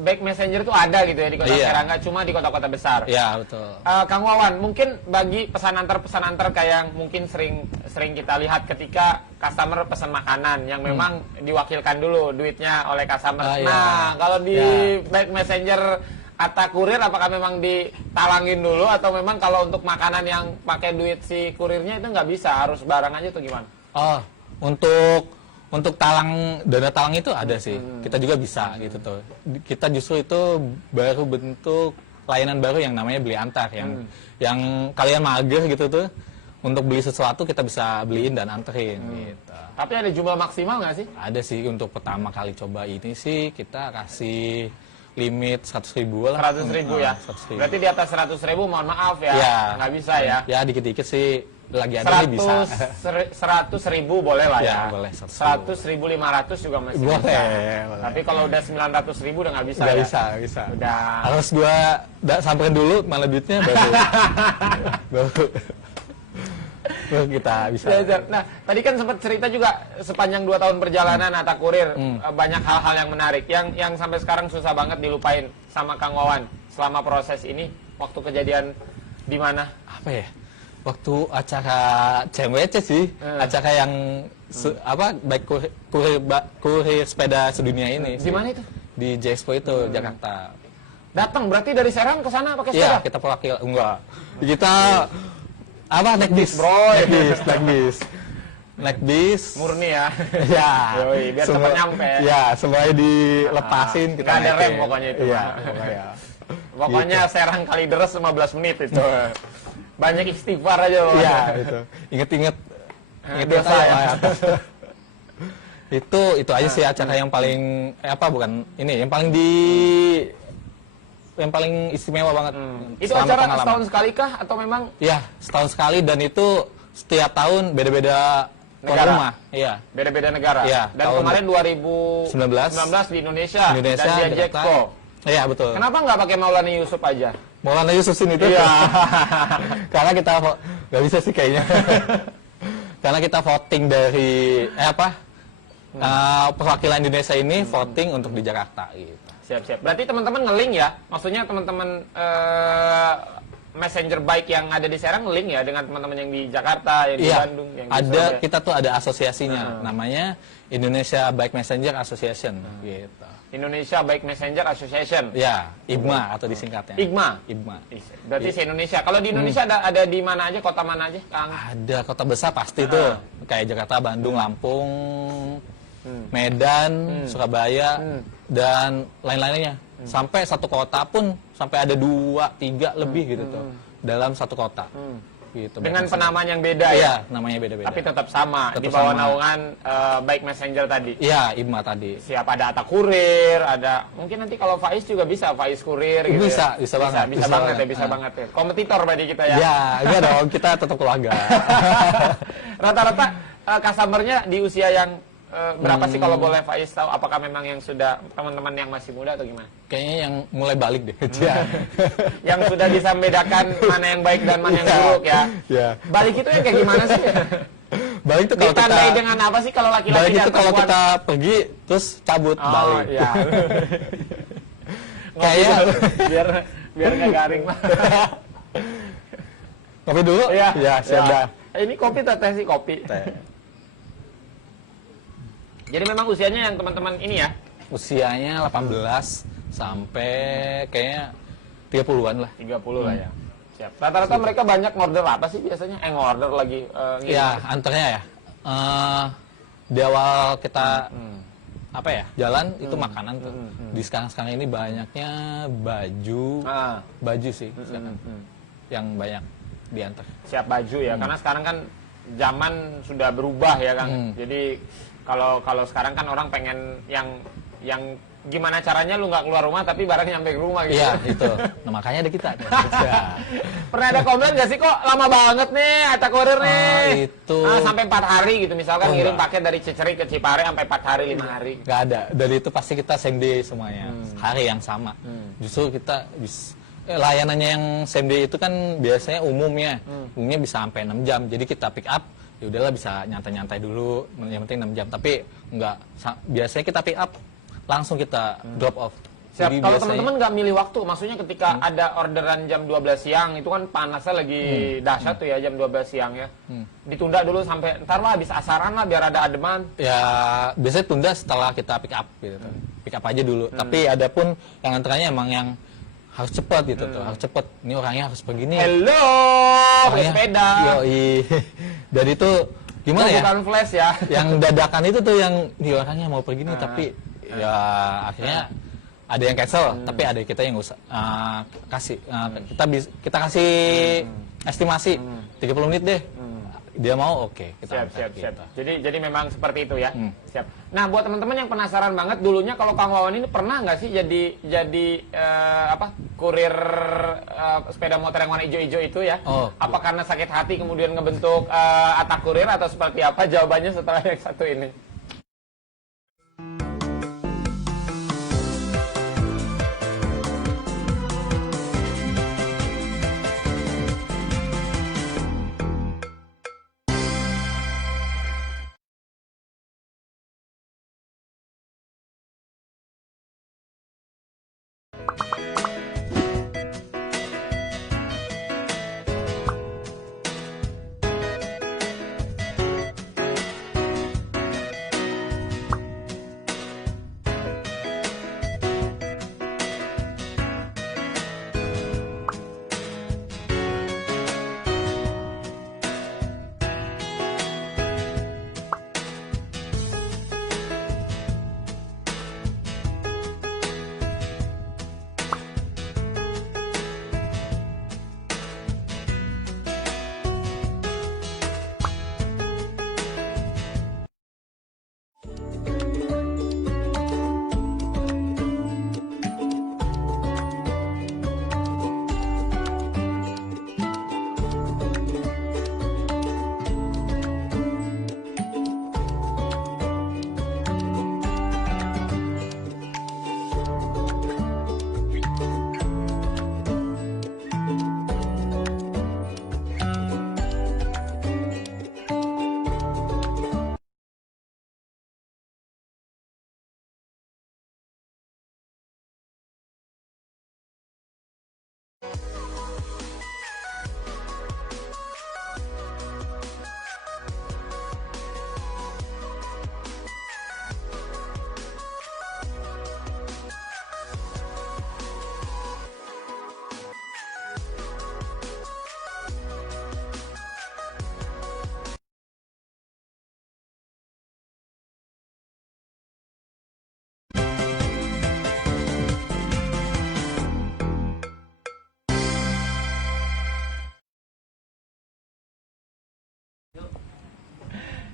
Back messenger itu ada gitu ya di kota Serang, nggak cuma di kota-kota besar. Iya, betul. Kang Wawan, mungkin bagi pesan antar kayak yang mungkin sering kita lihat ketika customer pesan makanan yang memang diwakilkan dulu duitnya oleh customer. Kalau di back messenger atau kurir, apakah memang ditalangin dulu atau memang kalau untuk makanan yang pakai duit si kurirnya itu nggak bisa, harus barang aja tuh gimana? Untuk dana talang itu ada sih. Kita juga bisa gitu tuh. Kita justru itu baru bentuk layanan baru yang namanya beli antar yang kalian mager gitu tuh. Untuk beli sesuatu kita bisa beliin dan anterin gitu. Tapi ada jumlah maksimal nggak sih? Ada sih, untuk pertama kali coba ini sih kita kasih limit 100.000 lah. 100.000 ya? 100.000. Berarti di atas 100.000 mohon maaf ya, nggak bisa ya? Ya dikit-dikit sih lagi ada nih bisa. 100.000 boleh lah ya? Ya, boleh. 100.500 juga masih Boleh, bisa. boleh. Tapi kalau udah 900.000 udah nggak bisa Nggak ya? bisa. Udah. Harus gua samperin dulu mana duitnya baru kita bisa. Nah, tadi kan sempat cerita juga sepanjang 2 tahun perjalanan Atta Kurir, banyak hal-hal yang menarik yang sampai sekarang susah banget dilupain sama Kang Wawan selama proses ini. Waktu kejadian di mana? Apa ya? Waktu acara CMWC sih, acara yang baik kurir sepeda sedunia ini. Di mana itu? Di J-Expo itu, Jakarta. Datang berarti dari Serang ke sana pakai Iya, sepeda? kita pewakil. Enggak. Kita naik bis, bro. naik bis. Murni ya. Ya. Yoi, biar cepat nyampe. Ya, semuanya dilepasin kita. Nggak ada naikin. rem pokoknya itu. Iya, Pokoknya Serang Kalideres 15 menit itu. Banyak istighfar aja. Iya, itu. Inget-inget biasa ya. Itu aja sih acara yang paling yang paling istimewa banget. Itu selama acara pengalaman. setahun sekali kah atau memang? Iya, setahun sekali dan itu setiap tahun beda-beda tuan Negara. rumah. Iya. Beda-beda negara. Iya, Dan tahun kemarin 2019 di Indonesia dan di Jakarta. J-Expo. Iya, betul. Kenapa nggak pakai Maulana Yusuf aja? Maulana Yusuf sini itu. Iya. Karena kita nggak bisa sih kayaknya. Karena kita voting dari perwakilan Indonesia ini voting untuk di Jakarta gitu. Siap. Berarti teman-teman nge-link ya? Maksudnya teman-teman messenger bike yang ada di Serang link ya dengan teman-teman yang di Jakarta, yang di Iya, Bandung, yang di ada Surabaya. kita tuh ada asosiasinya, namanya Indonesia Bike Messenger Association, gitu. Indonesia Bike Messenger Association. Ya, IBMA atau disingkatnya. IGMA. IBMA. Berarti se-Indonesia. Kalau di Indonesia ada di mana aja, kota mana aja, Kang? Ada kota besar pasti tuh, kayak Jakarta, Bandung, Lampung, Medan, Surabaya, dan lain-lainnya. Sampai satu kota pun sampai ada 2, 3 lebih gitu tuh dalam satu kota. Gitu. Dengan Bike penamaan yang beda Messenger. ya? Iya, namanya beda-beda. Tapi tetap sama, Tetap di bawah sama. naungan Bike Messenger tadi. Iya, IBMA tadi. Siapa ada Atta Kurir, ada mungkin nanti kalau Faiz juga bisa Faiz Kurir gitu. Bisa, ya. bisa banget, Bisa bisa banget ya, banget. bisa banget ya. Kompetitor berarti kita ya. Ya, enggak dong, kita tetap keluarga. Rata-rata customer-nya di usia yang berapa sih kalau boleh Faiz tahu? Apakah memang yang sudah teman-teman yang masih muda atau gimana? Kayaknya yang mulai balik deh. Ya. Yang sudah bisa membedakan mana yang baik dan mana yang Ya. buruk ya. Ya. Balik itu yang kayak gimana sih? Balik itu kalau kita Ditandai dengan apa sih kalau laki-laki balik dan itu kalau perempuan? kita pergi terus cabut Oh balik. iya. Kayak biar nggak garing lah. kopi dulu? Iya. Ya, siap dah. Ini kopi teteh sih kopi. Jadi memang usianya yang teman-teman ini ya, Usianya 18 sampai kayaknya 30-an lah. 30 lah ya. Siap. Rata-rata mereka banyak order apa sih biasanya? Order lagi ngirim. Ya, antaranya ya. Di awal kita apa ya? Jalan itu makanan tuh. Di sekarang ini banyaknya baju. Baju sih sekarang. Yang banyak diantar. Siap baju ya, karena sekarang kan zaman sudah berubah ya Kang. Jadi kalau sekarang kan orang pengen yang gimana caranya lu nggak keluar rumah tapi barang nyampe ke rumah gitu. Iya, itu. Nah, makanya ada kita. Ya. Pernah ada komplain nggak sih kok lama banget nih Atta Kurir nih? Itu. Sampai 4 hari gitu misalkan Oh, ngirim enggak. paket dari Ciceri ke Cipare sampai 4 hari 5 hari. Nggak ada. Dari itu pasti kita same day semuanya. Hari yang sama. Justru kita layanannya yang same day itu kan biasanya umumnya bisa sampai 6 jam. Jadi kita pick up, ya udahlah bisa nyantai-nyantai dulu, yang penting 6 jam. Tapi nggak, biasanya kita pick up langsung kita drop off. Siap. Jadi Kalau biasanya- teman-teman nggak milih waktu, maksudnya ketika ada orderan jam 12 siang, itu kan panasnya lagi dahsyat tuh ya jam 12 siang ya. Ditunda dulu sampai ntar lah habis asaran lah biar ada ademan. Ya biasanya tunda setelah kita pick up gitu. Pick up aja dulu. Tapi ada pun yang antaranya emang yang harus cepat gitu tuh, harus cepat. Ini orangnya harus pergi nih. Hello, pakai sepeda. Yoi. Dan itu gimana Oh, ya? bukan flash ya. Yang dadakan itu tuh yang nih orangnya mau pergi nih tapi ya akhirnya ada yang cancel, tapi ada kita yang kasih kita kasih estimasi 30 menit deh. Dia mau oke, kita Siap. gitu. Jadi memang seperti itu ya. Siap. Nah, buat teman-teman yang penasaran banget, dulunya kalau Kang Wawan ini pernah nggak sih jadi kurir sepeda motor yang warna hijau-hijau itu ya? Oh. Apa karena sakit hati kemudian ngebentuk Atta Kurir atau seperti apa? Jawabannya setelah yang satu ini.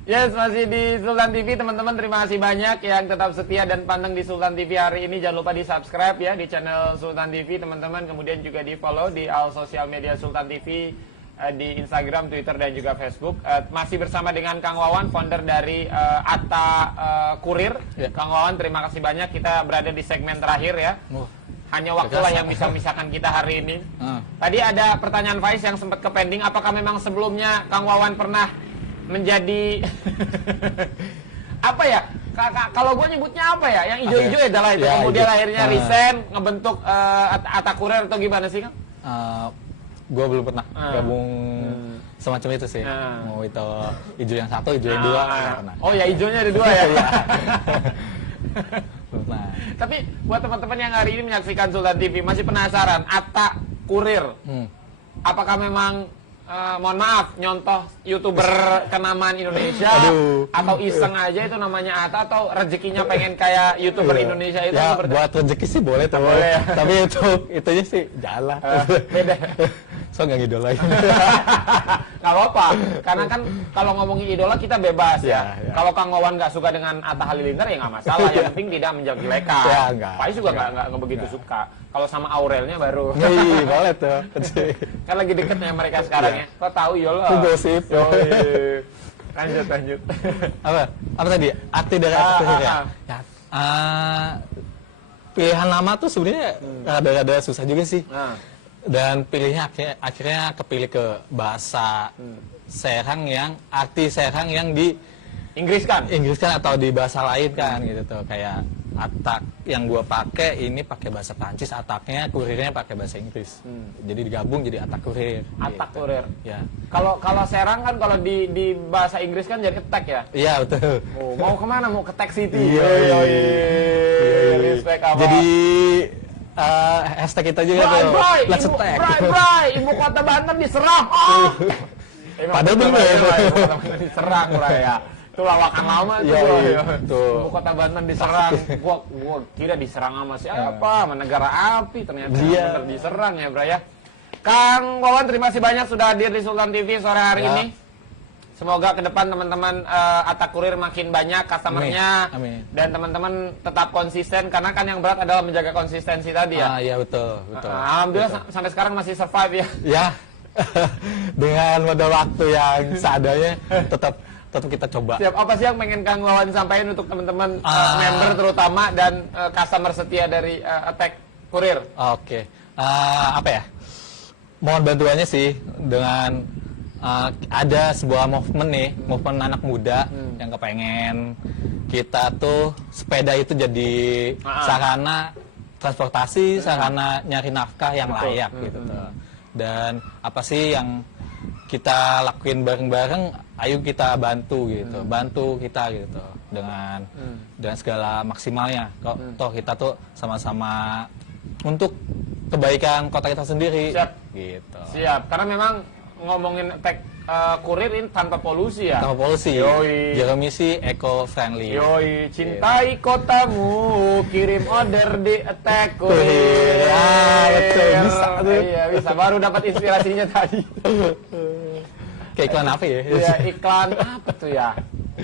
Yes, masih di Sultan TV teman-teman. Terima kasih banyak yang tetap setia dan pandang di Sultan TV hari ini. Jangan lupa di subscribe ya di channel Sultan TV teman-teman. Kemudian juga di follow di all sosial media Sultan TV, di Instagram, Twitter dan juga Facebook. Masih bersama dengan Kang Wawan, founder dari Atta Kurir. Ya. Kang Wawan, terima kasih banyak. Kita berada di segmen terakhir ya. Hanya waktulah yang bisa memisahkan kita hari ini. Tadi ada pertanyaan Faiz yang sempat ke pending. Apakah memang sebelumnya Kang Wawan pernah menjadi apa ya? Kalau gue nyebutnya apa ya? Yang ijo-ijo adalah itu. Ya, Kemudian ijo. akhirnya resign, ngebentuk Atta Kurir atau gimana sih, Kang? Gue belum pernah gabung semacam itu sih. Mau itu hijau yang satu, hijau yang dua, nggak pernah. Oh ya, hijaunya ada dua ya. Nah, Tapi buat teman-teman yang hari ini menyaksikan Sultan TV masih penasaran, Atta Kurir, apakah memang mohon maaf nyontoh YouTuber kenamaan Indonesia, Aduh. atau iseng aja itu namanya Atta, atau rezekinya pengen kayak YouTuber Indonesia itu? ya seperti buat rezeki sih boleh tuh. Boleh ya. Tapi itunya sih jalan. beda. So nggak ngidolain. Nggak apa-apa, karena kan kalau ngomongin idola kita bebas ya. Ya. Kalau Kang Wawan nggak suka dengan Atta Halilintar ya nggak masalah, yang penting tidak menjelek-jelekan. Ya, nggak. Faiz juga nggak begitu suka. Kalau sama Aurelnya baru. Nih, boleh tuh. Kan lagi deketnya mereka sekarang ya. Kok tahu Yola? Itu gosip. Lanjut. Apa tadi? Arti dari Atta Kurir ya? Ya, pilihan nama tuh sebenarnya rada-rada susah juga sih. Dan pilihnya akhirnya kepilih ke bahasa Serang yang arti Serang yang di Inggris kan? atau di bahasa lain kan gitu tuh, kayak atak yang gua pakai ini pakai bahasa Prancis, ataknya kurirnya pakai bahasa Inggris. Jadi digabung jadi Atta Kurir. Atta gitu. Kurir. Ya. Kalau Serang kan kalau di bahasa Inggris kan jadi attack ya. Iya betul. Oh, mau kemana? Mau ke Tech City. Iya. Respect apa? Jadi hashtag kita juga tuh. Let's attack. Ibu kota Banten diserang. Padahal bener ya. Ibu kota Banten diserang, ya. Itu lawakan lama tuh. Iya. Ibu kota Banten diserang. Gua kira diserang sama siapa? Sama negara api, ternyata bener diserang ya, Bro ya. Kang Wawan, terima kasih banyak sudah hadir di Sultan TV sore hari ini. Semoga ke depan teman-teman Atta Kurir makin banyak customernya. Amin. Dan teman-teman tetap konsisten, karena kan yang berat adalah menjaga konsistensi tadi ya. Iya betul. Alhamdulillah sampai sekarang masih survive ya. Ya. Dengan modal waktu yang seadanya tetap kita coba. Siap, apa sih yang pengen Kang Wawan sampaikan untuk teman-teman member terutama dan customer setia dari Atta Kurir? Oke. Apa ya? Mohon bantuannya sih dengan ada sebuah movement anak muda yang kepengen kita tuh sepeda itu jadi sarana transportasi, sarana nyari nafkah yang layak gitu tuh. Dan apa sih yang kita lakuin bareng-bareng, ayo kita bantu gitu, bantu kita gitu dengan segala maksimalnya. Toh kita tuh sama-sama untuk kebaikan kota kita sendiri. Siap. Gitu. Siap, karena memang ngomongin Atta Kurir ini tanpa polusi ya. Tanpa polusi. Yoi. Jeremisi eco friendly. Yoi, cintai kotamu, kirim order di Atta Kurir. Betul, bisa tuh. Iya, bisa. Baru dapat inspirasinya tadi. Kayak iklan apa ya? Iya, iklan apa tuh ya?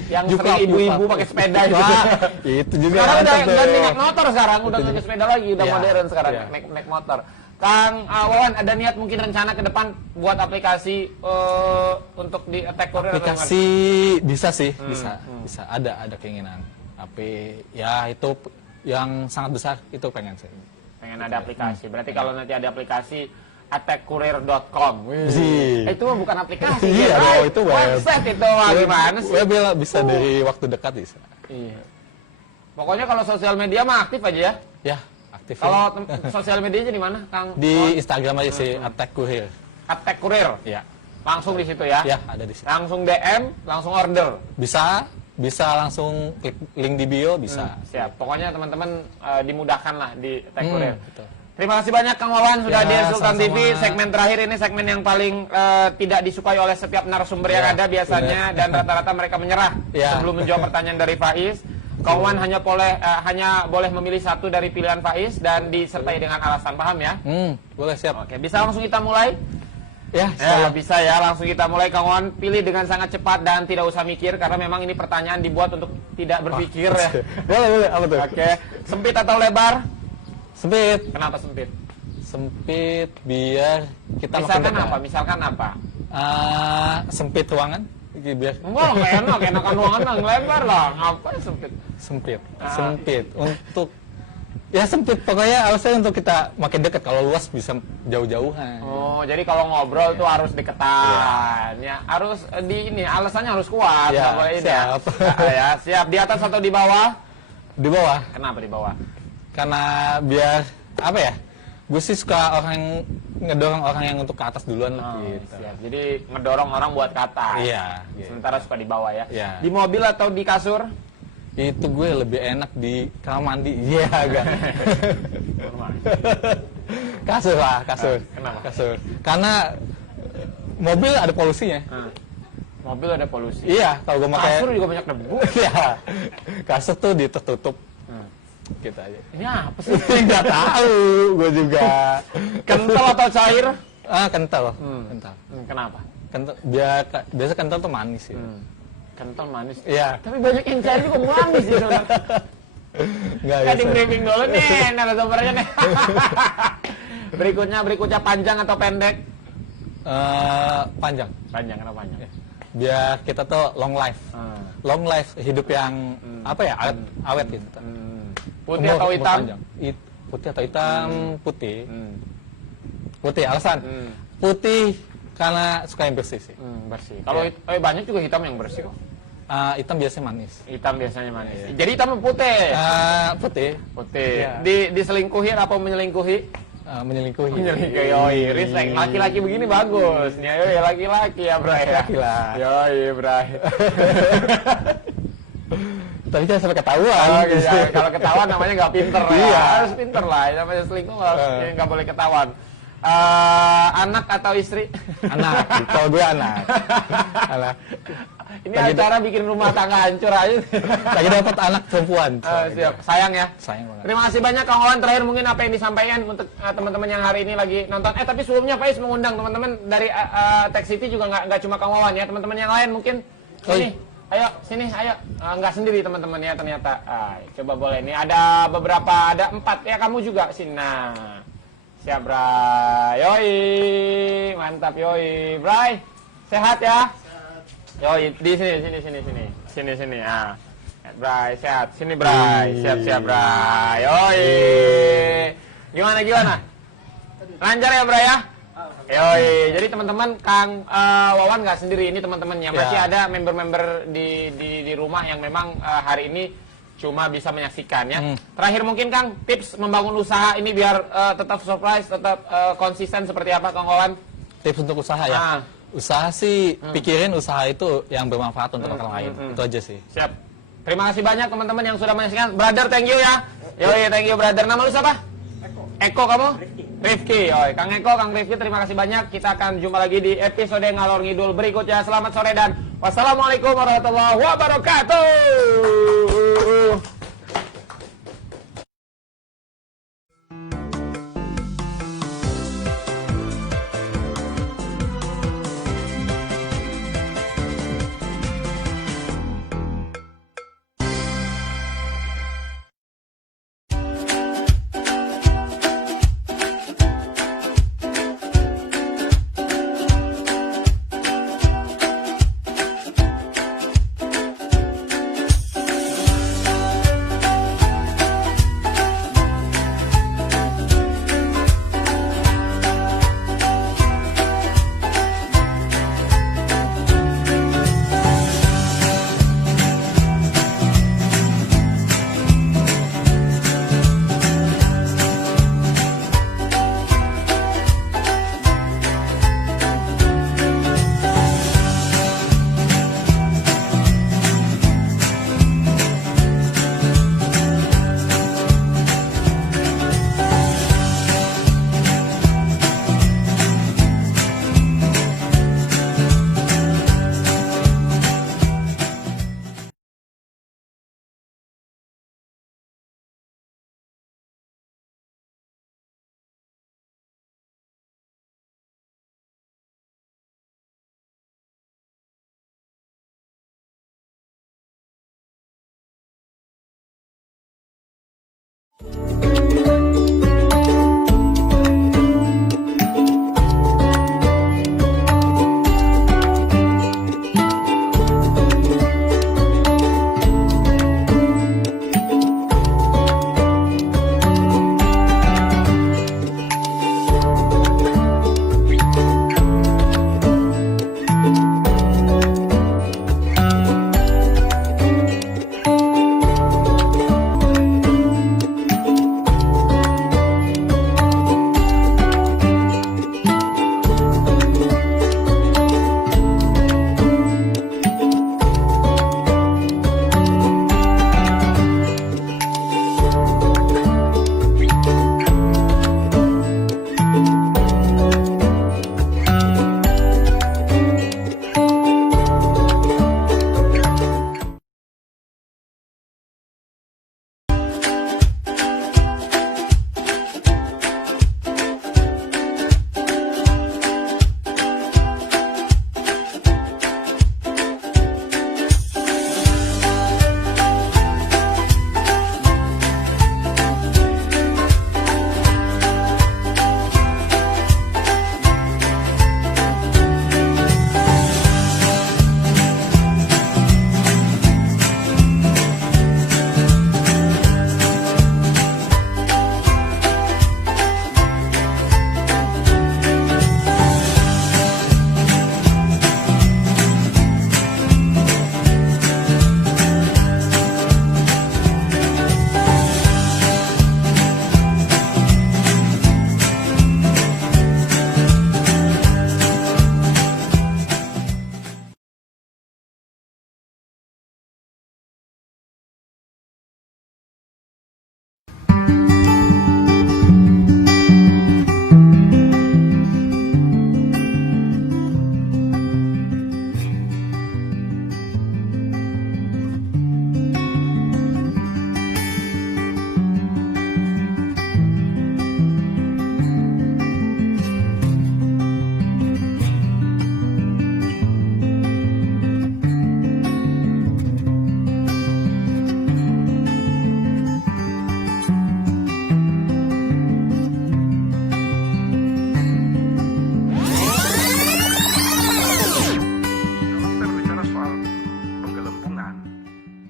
Yang Juklap, sering ibu-ibu juklap. pakai sepeda itu. Wah, itu juga. Sekarang udah mantap tuh. ganti naik motor sekarang, udah nggak naik sepeda lagi, udah Iya, modern sekarang iya. naik motor. Kang Wawan, ada niat mungkin rencana ke depan buat aplikasi untuk di Atta Kurir? Aplikasi bisa sih, bisa. Ada keinginan. Tapi ya itu yang sangat besar itu pengen sih. Pengen ada aplikasi. Berarti kalau nanti ada aplikasi attakurir.com. Itu mah bukan aplikasi. Iya, right? itu web. Website itu mah gimana sih? Web bisa dari waktu dekat bisa. Iya. Pokoknya kalau sosial media mah aktif aja ya. Ya, aktif. Kalau sosial medianya di mana, Kang? Di Instagram aja sih Atta Kurir. Atta Kurir. Ya. Langsung di situ ya. Ya, ada di situ. Langsung DM, langsung order. Bisa langsung klik link di bio bisa. Siap. Pokoknya teman-teman dimudahkan lah di Atta Kurir. Betul. Terima kasih banyak Kang Wawan sudah Ya, di Sultan sama-sama. TV. Segmen terakhir ini segmen yang paling tidak disukai oleh setiap narasumber yang Ya, ada biasanya, dan rata-rata mereka menyerah Ya. sebelum menjawab pertanyaan dari Faiz. Kang Wawan hanya boleh memilih satu dari pilihan Faiz dan disertai dengan alasan, paham ya? Boleh siap. Oke, bisa langsung kita mulai. Ya, Ya, bisa ya. Langsung kita mulai. Kang Wawan pilih dengan sangat cepat dan tidak usah mikir karena memang ini pertanyaan dibuat untuk tidak berpikir ya. Boleh, apa tuh? Oke. Sempit atau lebar? Sempit. Kenapa sempit? Sempit biar kita makin Misalkan dekat. apa? Misalkan apa? Sempit ruangan biar Enggak, nggak enak. Enakan ruangan yang lebar lah. Ngapain sempit? sempit. Sempit untuk ya sempit pokoknya alasannya untuk kita makin dekat. Kalau luas bisa jauh-jauhan. Oh, jadi kalau ngobrol tuh harus deketan. Ya, harus di ini alasannya harus kuat. Ya, nggak boleh ini siap. Ya, siap. Di atas atau di bawah? Di bawah. Kenapa di bawah? Karena biar apa ya? Gue sih suka orang yang ngedorong orang yang untuk ke atas duluan lah gitu. Siap. Jadi ngedorong orang buat ke atas. Iya, gitu. Sementara suka di bawah ya. Iya. Di mobil atau di kasur? Itu gue lebih enak di kamar mandi. Iya, agak. Kasur lah, kasur. Kenapa? Kasur. Karena mobil ada polusinya. Mobil ada polusi. Iya, kalau gue pakai Kasur juga banyak debu. Iya. Kasur tuh ditutup. Gitu aja. Ini apa sih? Nggak tahu, gue juga. Kental atau cair? Kental. Kental. Kenapa? Kental. Biasa kental tuh manis sih. Kental manis. Iya. Tapi banyak yang cair juga manis sih sebenarnya. Nggak Kan di bisa. briefing dulu nih, narasumbernya nih. Berikutnya panjang atau pendek? Panjang. Panjang, kenapa panjang? Biar kita tuh long life. Long life, hidup yang apa ya, awet gitu. Putih Umur- atau umur hitam? panjang. Putih atau hitam? Putih. Putih, alasan? Putih karena suka yang bersih sih. Bersih. Kalau banyak juga hitam yang bersih kok. Hitam biasanya manis. Hitam biasanya manis. Jadi hitam atau putih? Putih. Putih. Iya. Diselingkuhin apa menyelingkuhi? Menyelingkuhi. Menyelingkuhi. Yoi, respect. Laki-laki begini bagus. Nih, yoi, laki-laki ya, Bray. Laki-laki. Yoi, Bray. Tapi jangan sampai ketahuan. Oke, ya, kalau ketahuan namanya nggak pinter lah. Iya. Harus pinter lah. Namanya selingkuh nggak boleh ketahuan. Anak atau istri? Anak. Kalau gue anak. Anak. Ini acara bikin rumah tangga hancur aja. Lagi dapat anak perempuan. Siap. Sayang ya. Sayang banget. Terima kasih banyak Kang Wawan. Terakhir mungkin apa yang disampaikan untuk teman-teman yang hari ini lagi nonton. Tapi sebelumnya Faiz mengundang teman-teman dari Tech City juga nggak cuma Kang Wawan ya. Teman-teman yang lain mungkin sini. Ayo sini, ayo. Nggak sendiri teman-teman ya ternyata. Coba boleh. Ini ada beberapa, ada 4 ya, kamu juga sini. Nah, siap Bray. Yoi, mantap Yoi. Bray, sehat ya? Yoi, di sini. Bray, sehat. Sini Bray, siap Bray. Yoi. Gimana? Lancar ya Bray ya? Yoi, jadi teman-teman Kang Wawan nggak sendiri, ini teman-temannya masih ada member-member di rumah yang memang hari ini cuma bisa menyaksikan ya. Terakhir mungkin Kang, tips membangun usaha ini biar tetap surprise, tetap konsisten seperti apa Kang Wawan? Tips untuk usaha ya? Usaha sih, pikirin usaha itu yang bermanfaat untuk orang lain. Itu aja sih. Siap. Terima kasih banyak teman-teman yang sudah menyaksikan. Brother, thank you ya. Yoi, thank you brother. Nama lu siapa? Eko kamu? Rifki. Kang Eko, Kang Rifki, terima kasih banyak. Kita akan jumpa lagi di episode Ngalor Ngidul berikutnya. Selamat sore dan wassalamualaikum warahmatullahi wabarakatuh.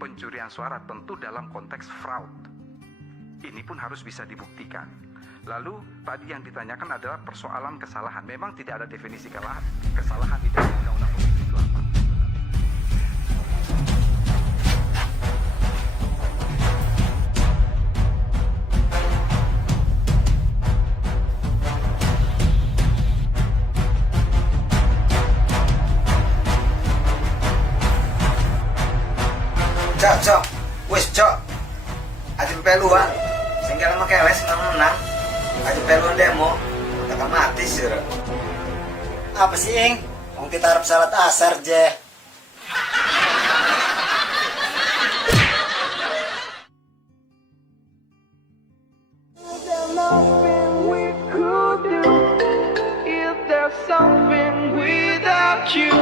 pencurian suara tentu dalam konteks fraud. Ini pun harus bisa dibuktikan. Lalu tadi yang ditanyakan adalah persoalan kesalahan. Memang tidak ada definisi kesalahan di dalam Undang-Undang Komisi 28. Cok, wis cok. Aja peluan. Sehingga lama keles menang. Aja peluan demo. Kata mati sih. Apa sih, Ing? Mau kita harap salat asar, je. Something without you,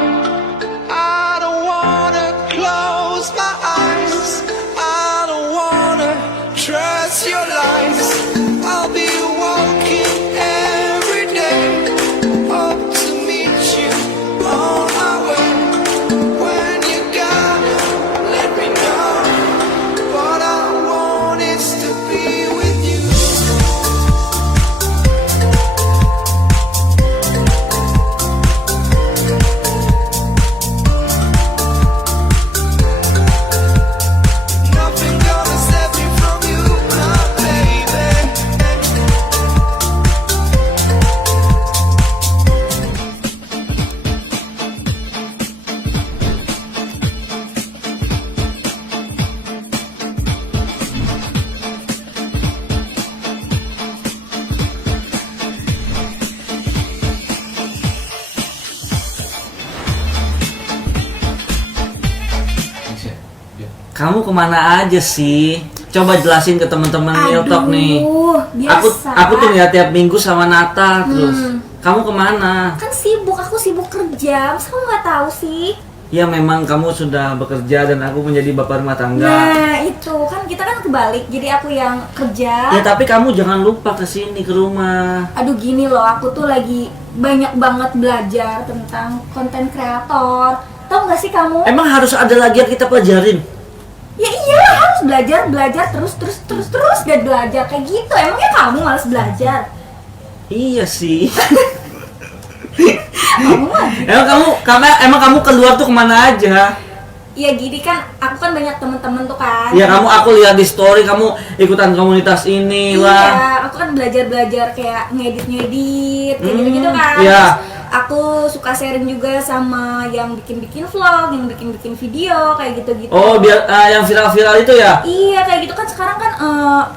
I don't wanna close my eyes, I don't wanna trust your lies. I'll be walking every day up to meet you on my way. When you gotta let me know, what I want is to be with you. Nothing gonna set me from you, my baby. Kamu kemana aja sih? Coba jelasin ke teman-teman Miltok nih. Biasa. Aku tuh ngeliat tiap minggu sama Nata terus. Kamu kemana? Kan sibuk, aku sibuk kerja. Masa kamu nggak tahu sih? Ya memang kamu sudah bekerja dan aku menjadi bapak rumah tangga. Nah itu kan kita kan kebalik, jadi aku yang kerja. Ya tapi kamu jangan lupa kesini ke rumah. Aduh gini loh, aku tuh lagi banyak banget belajar tentang konten kreator. Tahu nggak sih kamu? Emang harus ada lagi yang kita pelajarin? Ya iyalah, harus belajar terus dan belajar kayak gitu. Emangnya kamu malas belajar? Iya sih. Kamu lagi. Emang kamu keluar tuh kemana aja? Ya gini kan, aku kan banyak temen-temen tuh kan. Ya aku lihat di story kamu ikutan komunitas ini Iya, lah. aku kan belajar kayak ngedit kayak gitu-gitu kan. Iya. Terus aku suka sharing juga sama yang bikin vlog, yang bikin video kayak gitu-gitu. Oh, biar yang viral-viral itu ya? Iya kayak gitu kan sekarang kan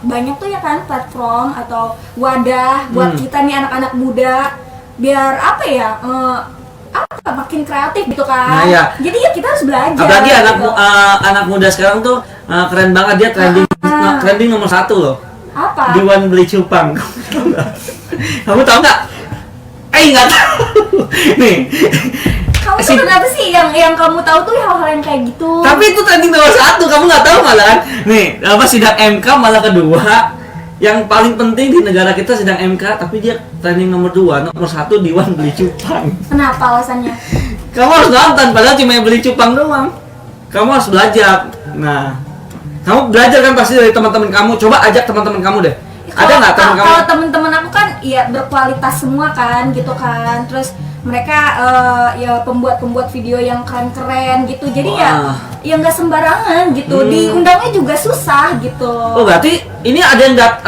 banyak tuh ya kan platform atau wadah buat kita nih anak-anak muda biar apa ya makin kreatif gitu kan. Nah, iya. Jadi ya kita harus belajar. Apalagi gitu. anak muda sekarang tuh keren banget, dia trending nomor 1 loh. Apa? Diwan beli cupang. Kamu tahu nggak? Nggak tahu. Nih. Kamu tuh kenapa sih yang kamu tahu tuh hal-hal yang kayak gitu? Tapi itu trending nomor 1, kamu nggak tahu malahan. Nih, sidang MK malah kedua. Yang paling penting di negara kita sidang MK, tapi dia trending nomor 2, nomor 1 Diwan beli cupang. Kenapa alasannya? Kamu harus nonton, padahal cuma beli cupang doang. Kamu harus belajar. Nah, kamu belajar kan pasti dari teman-teman kamu. Coba ajak teman-teman kamu deh. Ada nggak teman kamu? Kalau teman-teman aku kan ya berkualitas semua kan, gitu kan. Terus mereka ya pembuat video yang keren-keren gitu. Jadi ya nggak sembarangan gitu. Diundangnya juga susah gitu. Oh, berarti ini ada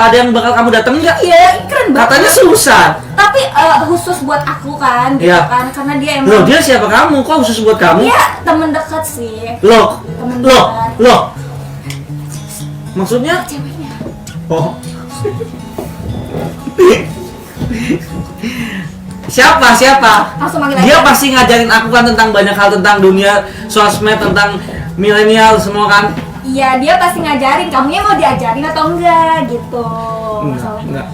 yang bakal kamu datengin nggak? Iya, keren banget. Katanya susah. Tapi khusus buat aku kan, gitu Iya. kan. Karena dia emang. Loh, dia siapa kamu? Kok khusus buat kamu? Iya, teman dekat sih. Loh. Maksudnya? Ceweknya. Oh. Siapa? Langsung manggil Dia aja. pasti ngajarin aku kan tentang banyak hal, tentang dunia sosmed, tentang milenial semua kan. Iya, dia pasti ngajarin. Kamunya mau diajarin atau enggak gitu. Enggak.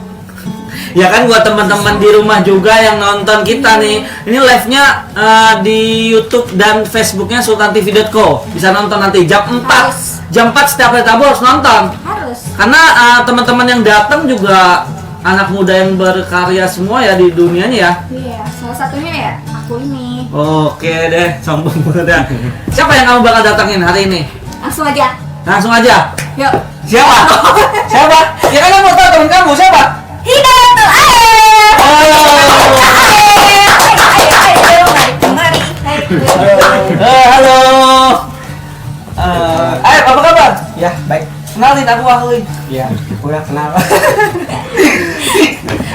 Ya kan buat teman-teman di rumah juga yang nonton kita nih. Ini live-nya di YouTube dan Facebooknya sultantv.co. Bisa nonton nanti jam 4. Harus. Jam 4 setiap hari Rabu harus nonton. Harus. Karena teman-teman yang datang juga anak muda yang berkarya semua ya di dunianya ya. Iya, salah satunya ya aku ini. Oke deh, sombong banget ya. Siapa yang kamu bakal datangin hari ini? Langsung aja. Langsung aja. Yuk. Siapa? Siapa? Ya kan yang mau tahu teman kamu siapa? Hidayatul Air. Halo. Aib, apa kabar? Ya, baik. Kenalin aku Ahli. Ya, udah kenal.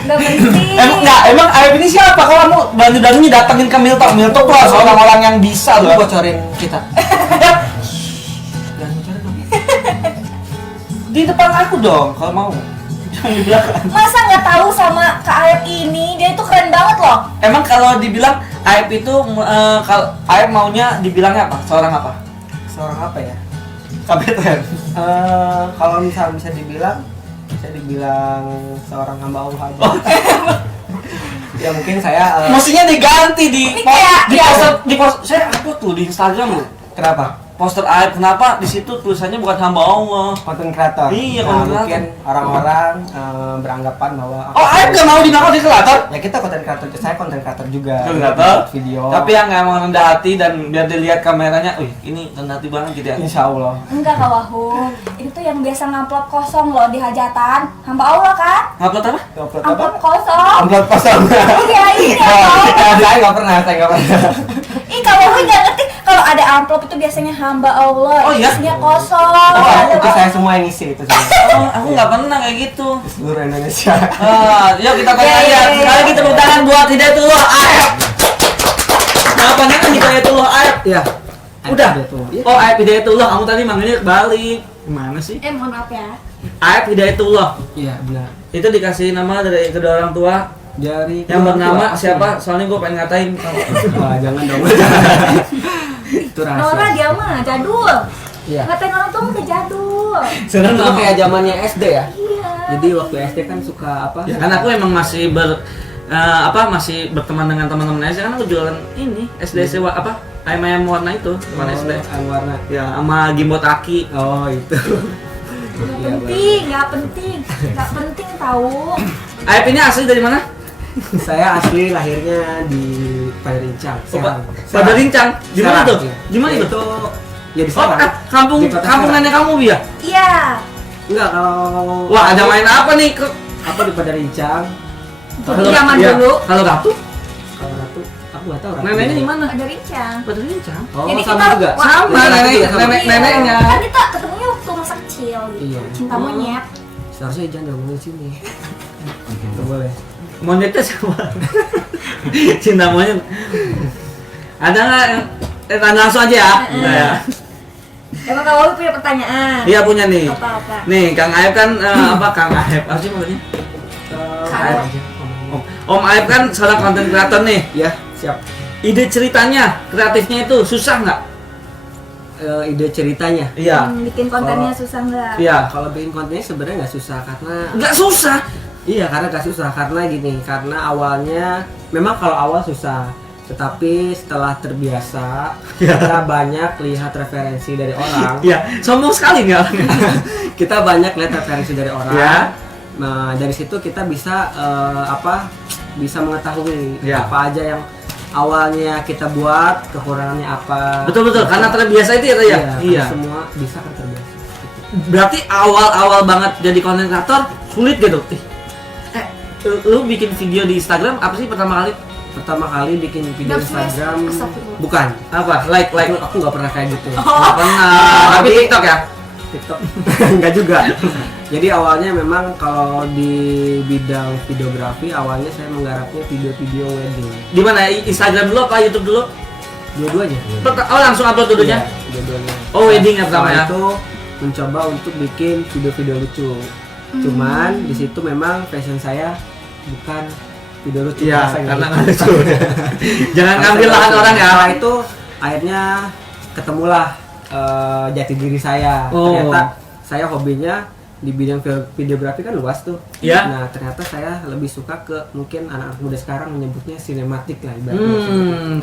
Udah penting. Emang Aib ini siapa? Kalau kamu bantu-bantunya datengin ke Miltok. Miltok tuh harus orang-orang yang bisa loh. Bocorin kita. Di depan aku dong, kalau mau. Jangan di belakang. Masa nggak tahu sama Kak Aib ini? Dia itu keren banget loh. Emang kalau dibilang Aib itu, kalau Aib maunya dibilangnya apa? Seorang apa? Seorang apa ya? KPTN. Kalau bisa dibilang seorang hamba Allah aja. Ya mungkin saya Mestinya diganti di Ini kayak poster saya upload tuh di Instagram loh. kenapa? Poster Aib, kenapa di situ tulisannya bukan hamba Allah? Konten kreator. Iya, Nah, konten mungkin kreator. orang-orang beranggapan bahwa Oh, Aib gak mau dimakan di kreator? ya kita konten kreator, saya konten kreator juga. Konten kreator? Buat video. Tapi yang emang rendah hati dan biar dilihat kameranya, wih ini rendah hati banget gitu ya. Insya Allah. Enggak Kak Wahyu. Itu tuh yang biasa ngamplop kosong loh di hajatan. Hamba Allah kan? Ngupload apa? Upload apa? Amplop kosong. Upload kosong. Iya, ini amplop. Saya nggak pernah. Ih, Kak Wahyu nggak ngerti. Kalau ada amplop itu biasanya hamba Allah. Oh, iya? Isinya kosong. Itu saya semua yang ngisi itu semua. Oh, aku nggak pernah kayak gitu. Seluruh Indonesia. Yuk kita tanya aja. Yeay. Sekali lagi tepuk tangan buat Hidayatullah Aib. Kenapa kan Hidayatullah Aib? Iya. Udah. Oh, Aib Hidayatullah, kamu tadi manggilnya balik. Gimana sih? Mohon maaf ya. Aib Hidayatullah. Iya benar. Itu dikasih nama dari kedua orang tua Dari yang bernama siapa? Soalnya gue pengen ngatain. Jangan dong. Itu Nora dia mah jadul. Iya. Ngatain orang tua udah jadul. Sekarang itu kayak zamannya SD ya. Iya. Jadi waktu SD kan suka apa? Ya kan aku emang masih masih berteman dengan teman-teman SD, kan aku jualan ini SD sewa apa ayam warna itu, warna SD. Ayam warna. Ya, sama gimbot aki. Oh itu. Nggak penting tahu. Aib ini asli dari mana? Saya asli lahirnya di Padarincang. Padarincang. Di mana tuh? Di mana itu? Itu ya di Oh, Serang. kampung Di Kota kampung Serang. nenek kamu Bia? Iya. Enggak kalau Wah, ada main apa nih? aku di Padarincang. Jadi zaman dulu. Kalau Ratu? Kalau Ratu aku nggak tahu. Ratu. Neneknya di mana? Ada rincang. Padarincang. Oh, Jadi sama kita- juga. Wah, Sama Iya, nenek iya, sama. neneknya. Kan kita ketemunya waktu masa kecil gitu. Iya. Cinta monyet. Seharusnya jangan ngomongin sini. Nggak boleh. Monyetnya sama. Cinta monyet. Ada nggak yang tanya langsung aja ya? Udah ya. Emang kamu punya pertanyaan? Iya punya nih. Apa-apa? Nih, Kang Aib kan apa Kang Aib? Apa sih maksudnya? Kak. Om Aib kan seorang konten kreator nih. Ya, siap. Ide ceritanya, kreatifnya itu susah nggak? Ide ceritanya. Iya. Bikin kontennya susah nggak? Iya. Kalau bikin kontennya sebenarnya nggak susah karena Nggak susah. iya karena nggak susah karena gini karena awalnya memang kalau awal susah tetapi setelah terbiasa kita banyak lihat referensi dari orang Iya. Sombong sekali nggak? kita banyak lihat referensi dari orang Iya. nah dari situ kita bisa bisa mengetahui Iya. apa aja yang awalnya kita buat kekurangannya apa Betul karena terbiasa itu ya Teh, ya. iya semua bisa kan terbiasa. Berarti awal-awal banget jadi konten kreator sulit gitu. Lu bikin video di Instagram apa sih pertama kali? Pertama kali bikin video Dapet Instagram Astagfirullah. bukan Apa? Like. aku nggak pernah kayak gitu Nggak pernah. Tapi TikTok ya? TikTok enggak juga. Jadi awalnya memang kalau di bidang videografi awalnya saya menggarapnya video-video wedding. Di mana? Instagram dulu apa YouTube dulu? Dua-duanya. Oh, langsung upload dulunya? Iya, dua-duanya. Oh, wedding ya pertama Setelah ya? itu mencoba untuk bikin video-video lucu. Cuman di situ memang passion saya bukan video lucu. Iya, rasanya. karena nggak lucu. Jangan ngambil lahan orang ya. Setelah itu akhirnya ketemulah jati diri saya. Oh. Ternyata saya hobinya di bidang videografi kan luas tuh. Iya. Nah ternyata saya lebih suka ke mungkin anak-anak muda sekarang menyebutnya sinematik lah ibaratnya.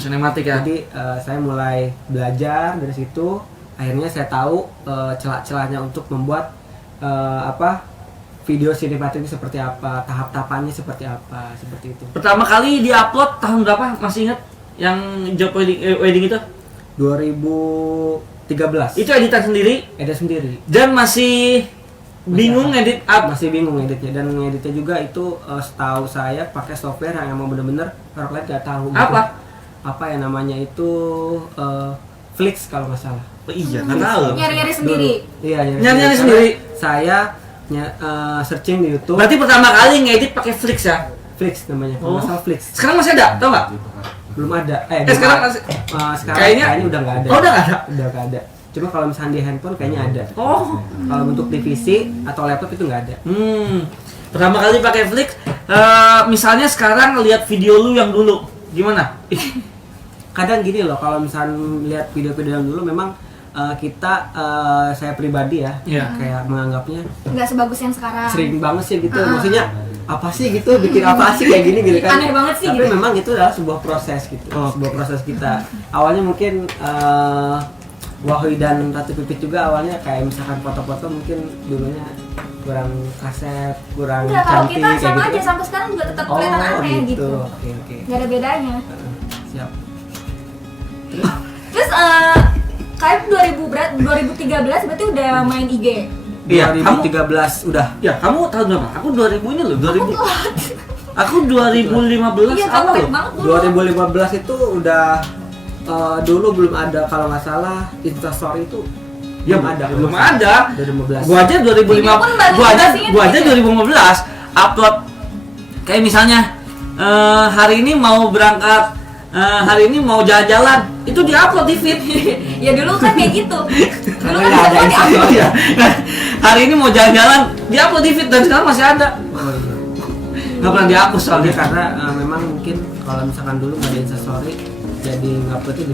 Sinematik ya. Jadi saya mulai belajar dari situ. Akhirnya saya tahu celah-celahnya untuk membuat video sinematik itu seperti apa, tahap-tahapannya seperti apa, seperti itu. Pertama kali di-upload tahun berapa? Masih ingat yang job wedding itu? 2013. Itu editan sendiri edit sendiri. dan masih bingung edit up. Masih bingung editnya dan ngeditnya juga itu setahu saya pakai software yang emang bener-bener orang lain nggak tahu. gitu. Apa ya namanya itu Flix kalau nggak salah. Oh, iya, nggak tahu. Nyari-nyari sendiri. Dulu. Iya Nyari-nyari sendiri. Saya searching di YouTube. Berarti pertama kali ngedit pakai Flix ya? Flix namanya. Kalau Oh. nggak salah Flix. Sekarang masih ada, tau nggak? Belum ada. Sekarang masih. Sekarang Kayaknya- kayaknya udah nggak ada. Oh, udah nggak ada? Udah nggak ada. Cuma kalau misalnya di handphone kayaknya ada. Oh. Kalau bentuk TVC atau laptop itu nggak ada. Pertama kali pakai Flix. Misalnya sekarang lihat video lu yang dulu, gimana? Kadang gini loh, kalau misalnya lihat video-video yang dulu memang saya pribadi ya, Iya. kayak menganggapnya Nggak sebagus yang sekarang. sering banget sih gitu. Maksudnya apa sih gitu, bikin apa sih kayak gini gitu kan. Aneh banget sih Tapi gitu. memang itu adalah sebuah proses gitu. Sebuah proses kita. Awalnya mungkin Wahyu dan Ratu Pipit juga awalnya kayak misalkan foto-foto mungkin dulunya kurang kaset, kurang Enggak, kalau cantik kita kayak sama gitu. aja sampai sekarang juga tetap kelihatan aneh gitu. Oke. Nggak ada bedanya. Siap. Terus kayak 2013 berarti udah main IG. Iya, 2013 udah. Ya, kamu tahun berapa? Aku 2000 ini loh, 2000. Aku 2015 Iya, kamu awal late loh. banget dulu. 2015 itu udah dulu belum ada kalau nggak salah Instastory itu Ya, belum ada. 2015. Gua aja 2005. Video pun baru Gua aja dikasihin gua aja aja. 2015 upload kayak misalnya hari ini mau berangkat hari ini mau jalan-jalan, itu diupload di feed. Ya dulu kan kayak gitu. Dulu kan nggak ada semua Instagram. di-upload. Iya. Hari ini mau jalan-jalan, diupload di feed dan sekarang masih ada. Oh, iya. Nggak pernah dihapus Soalnya soalnya. karena memang mungkin kalau misalkan dulu nggak ada Instastory jadi nggak uploadnya di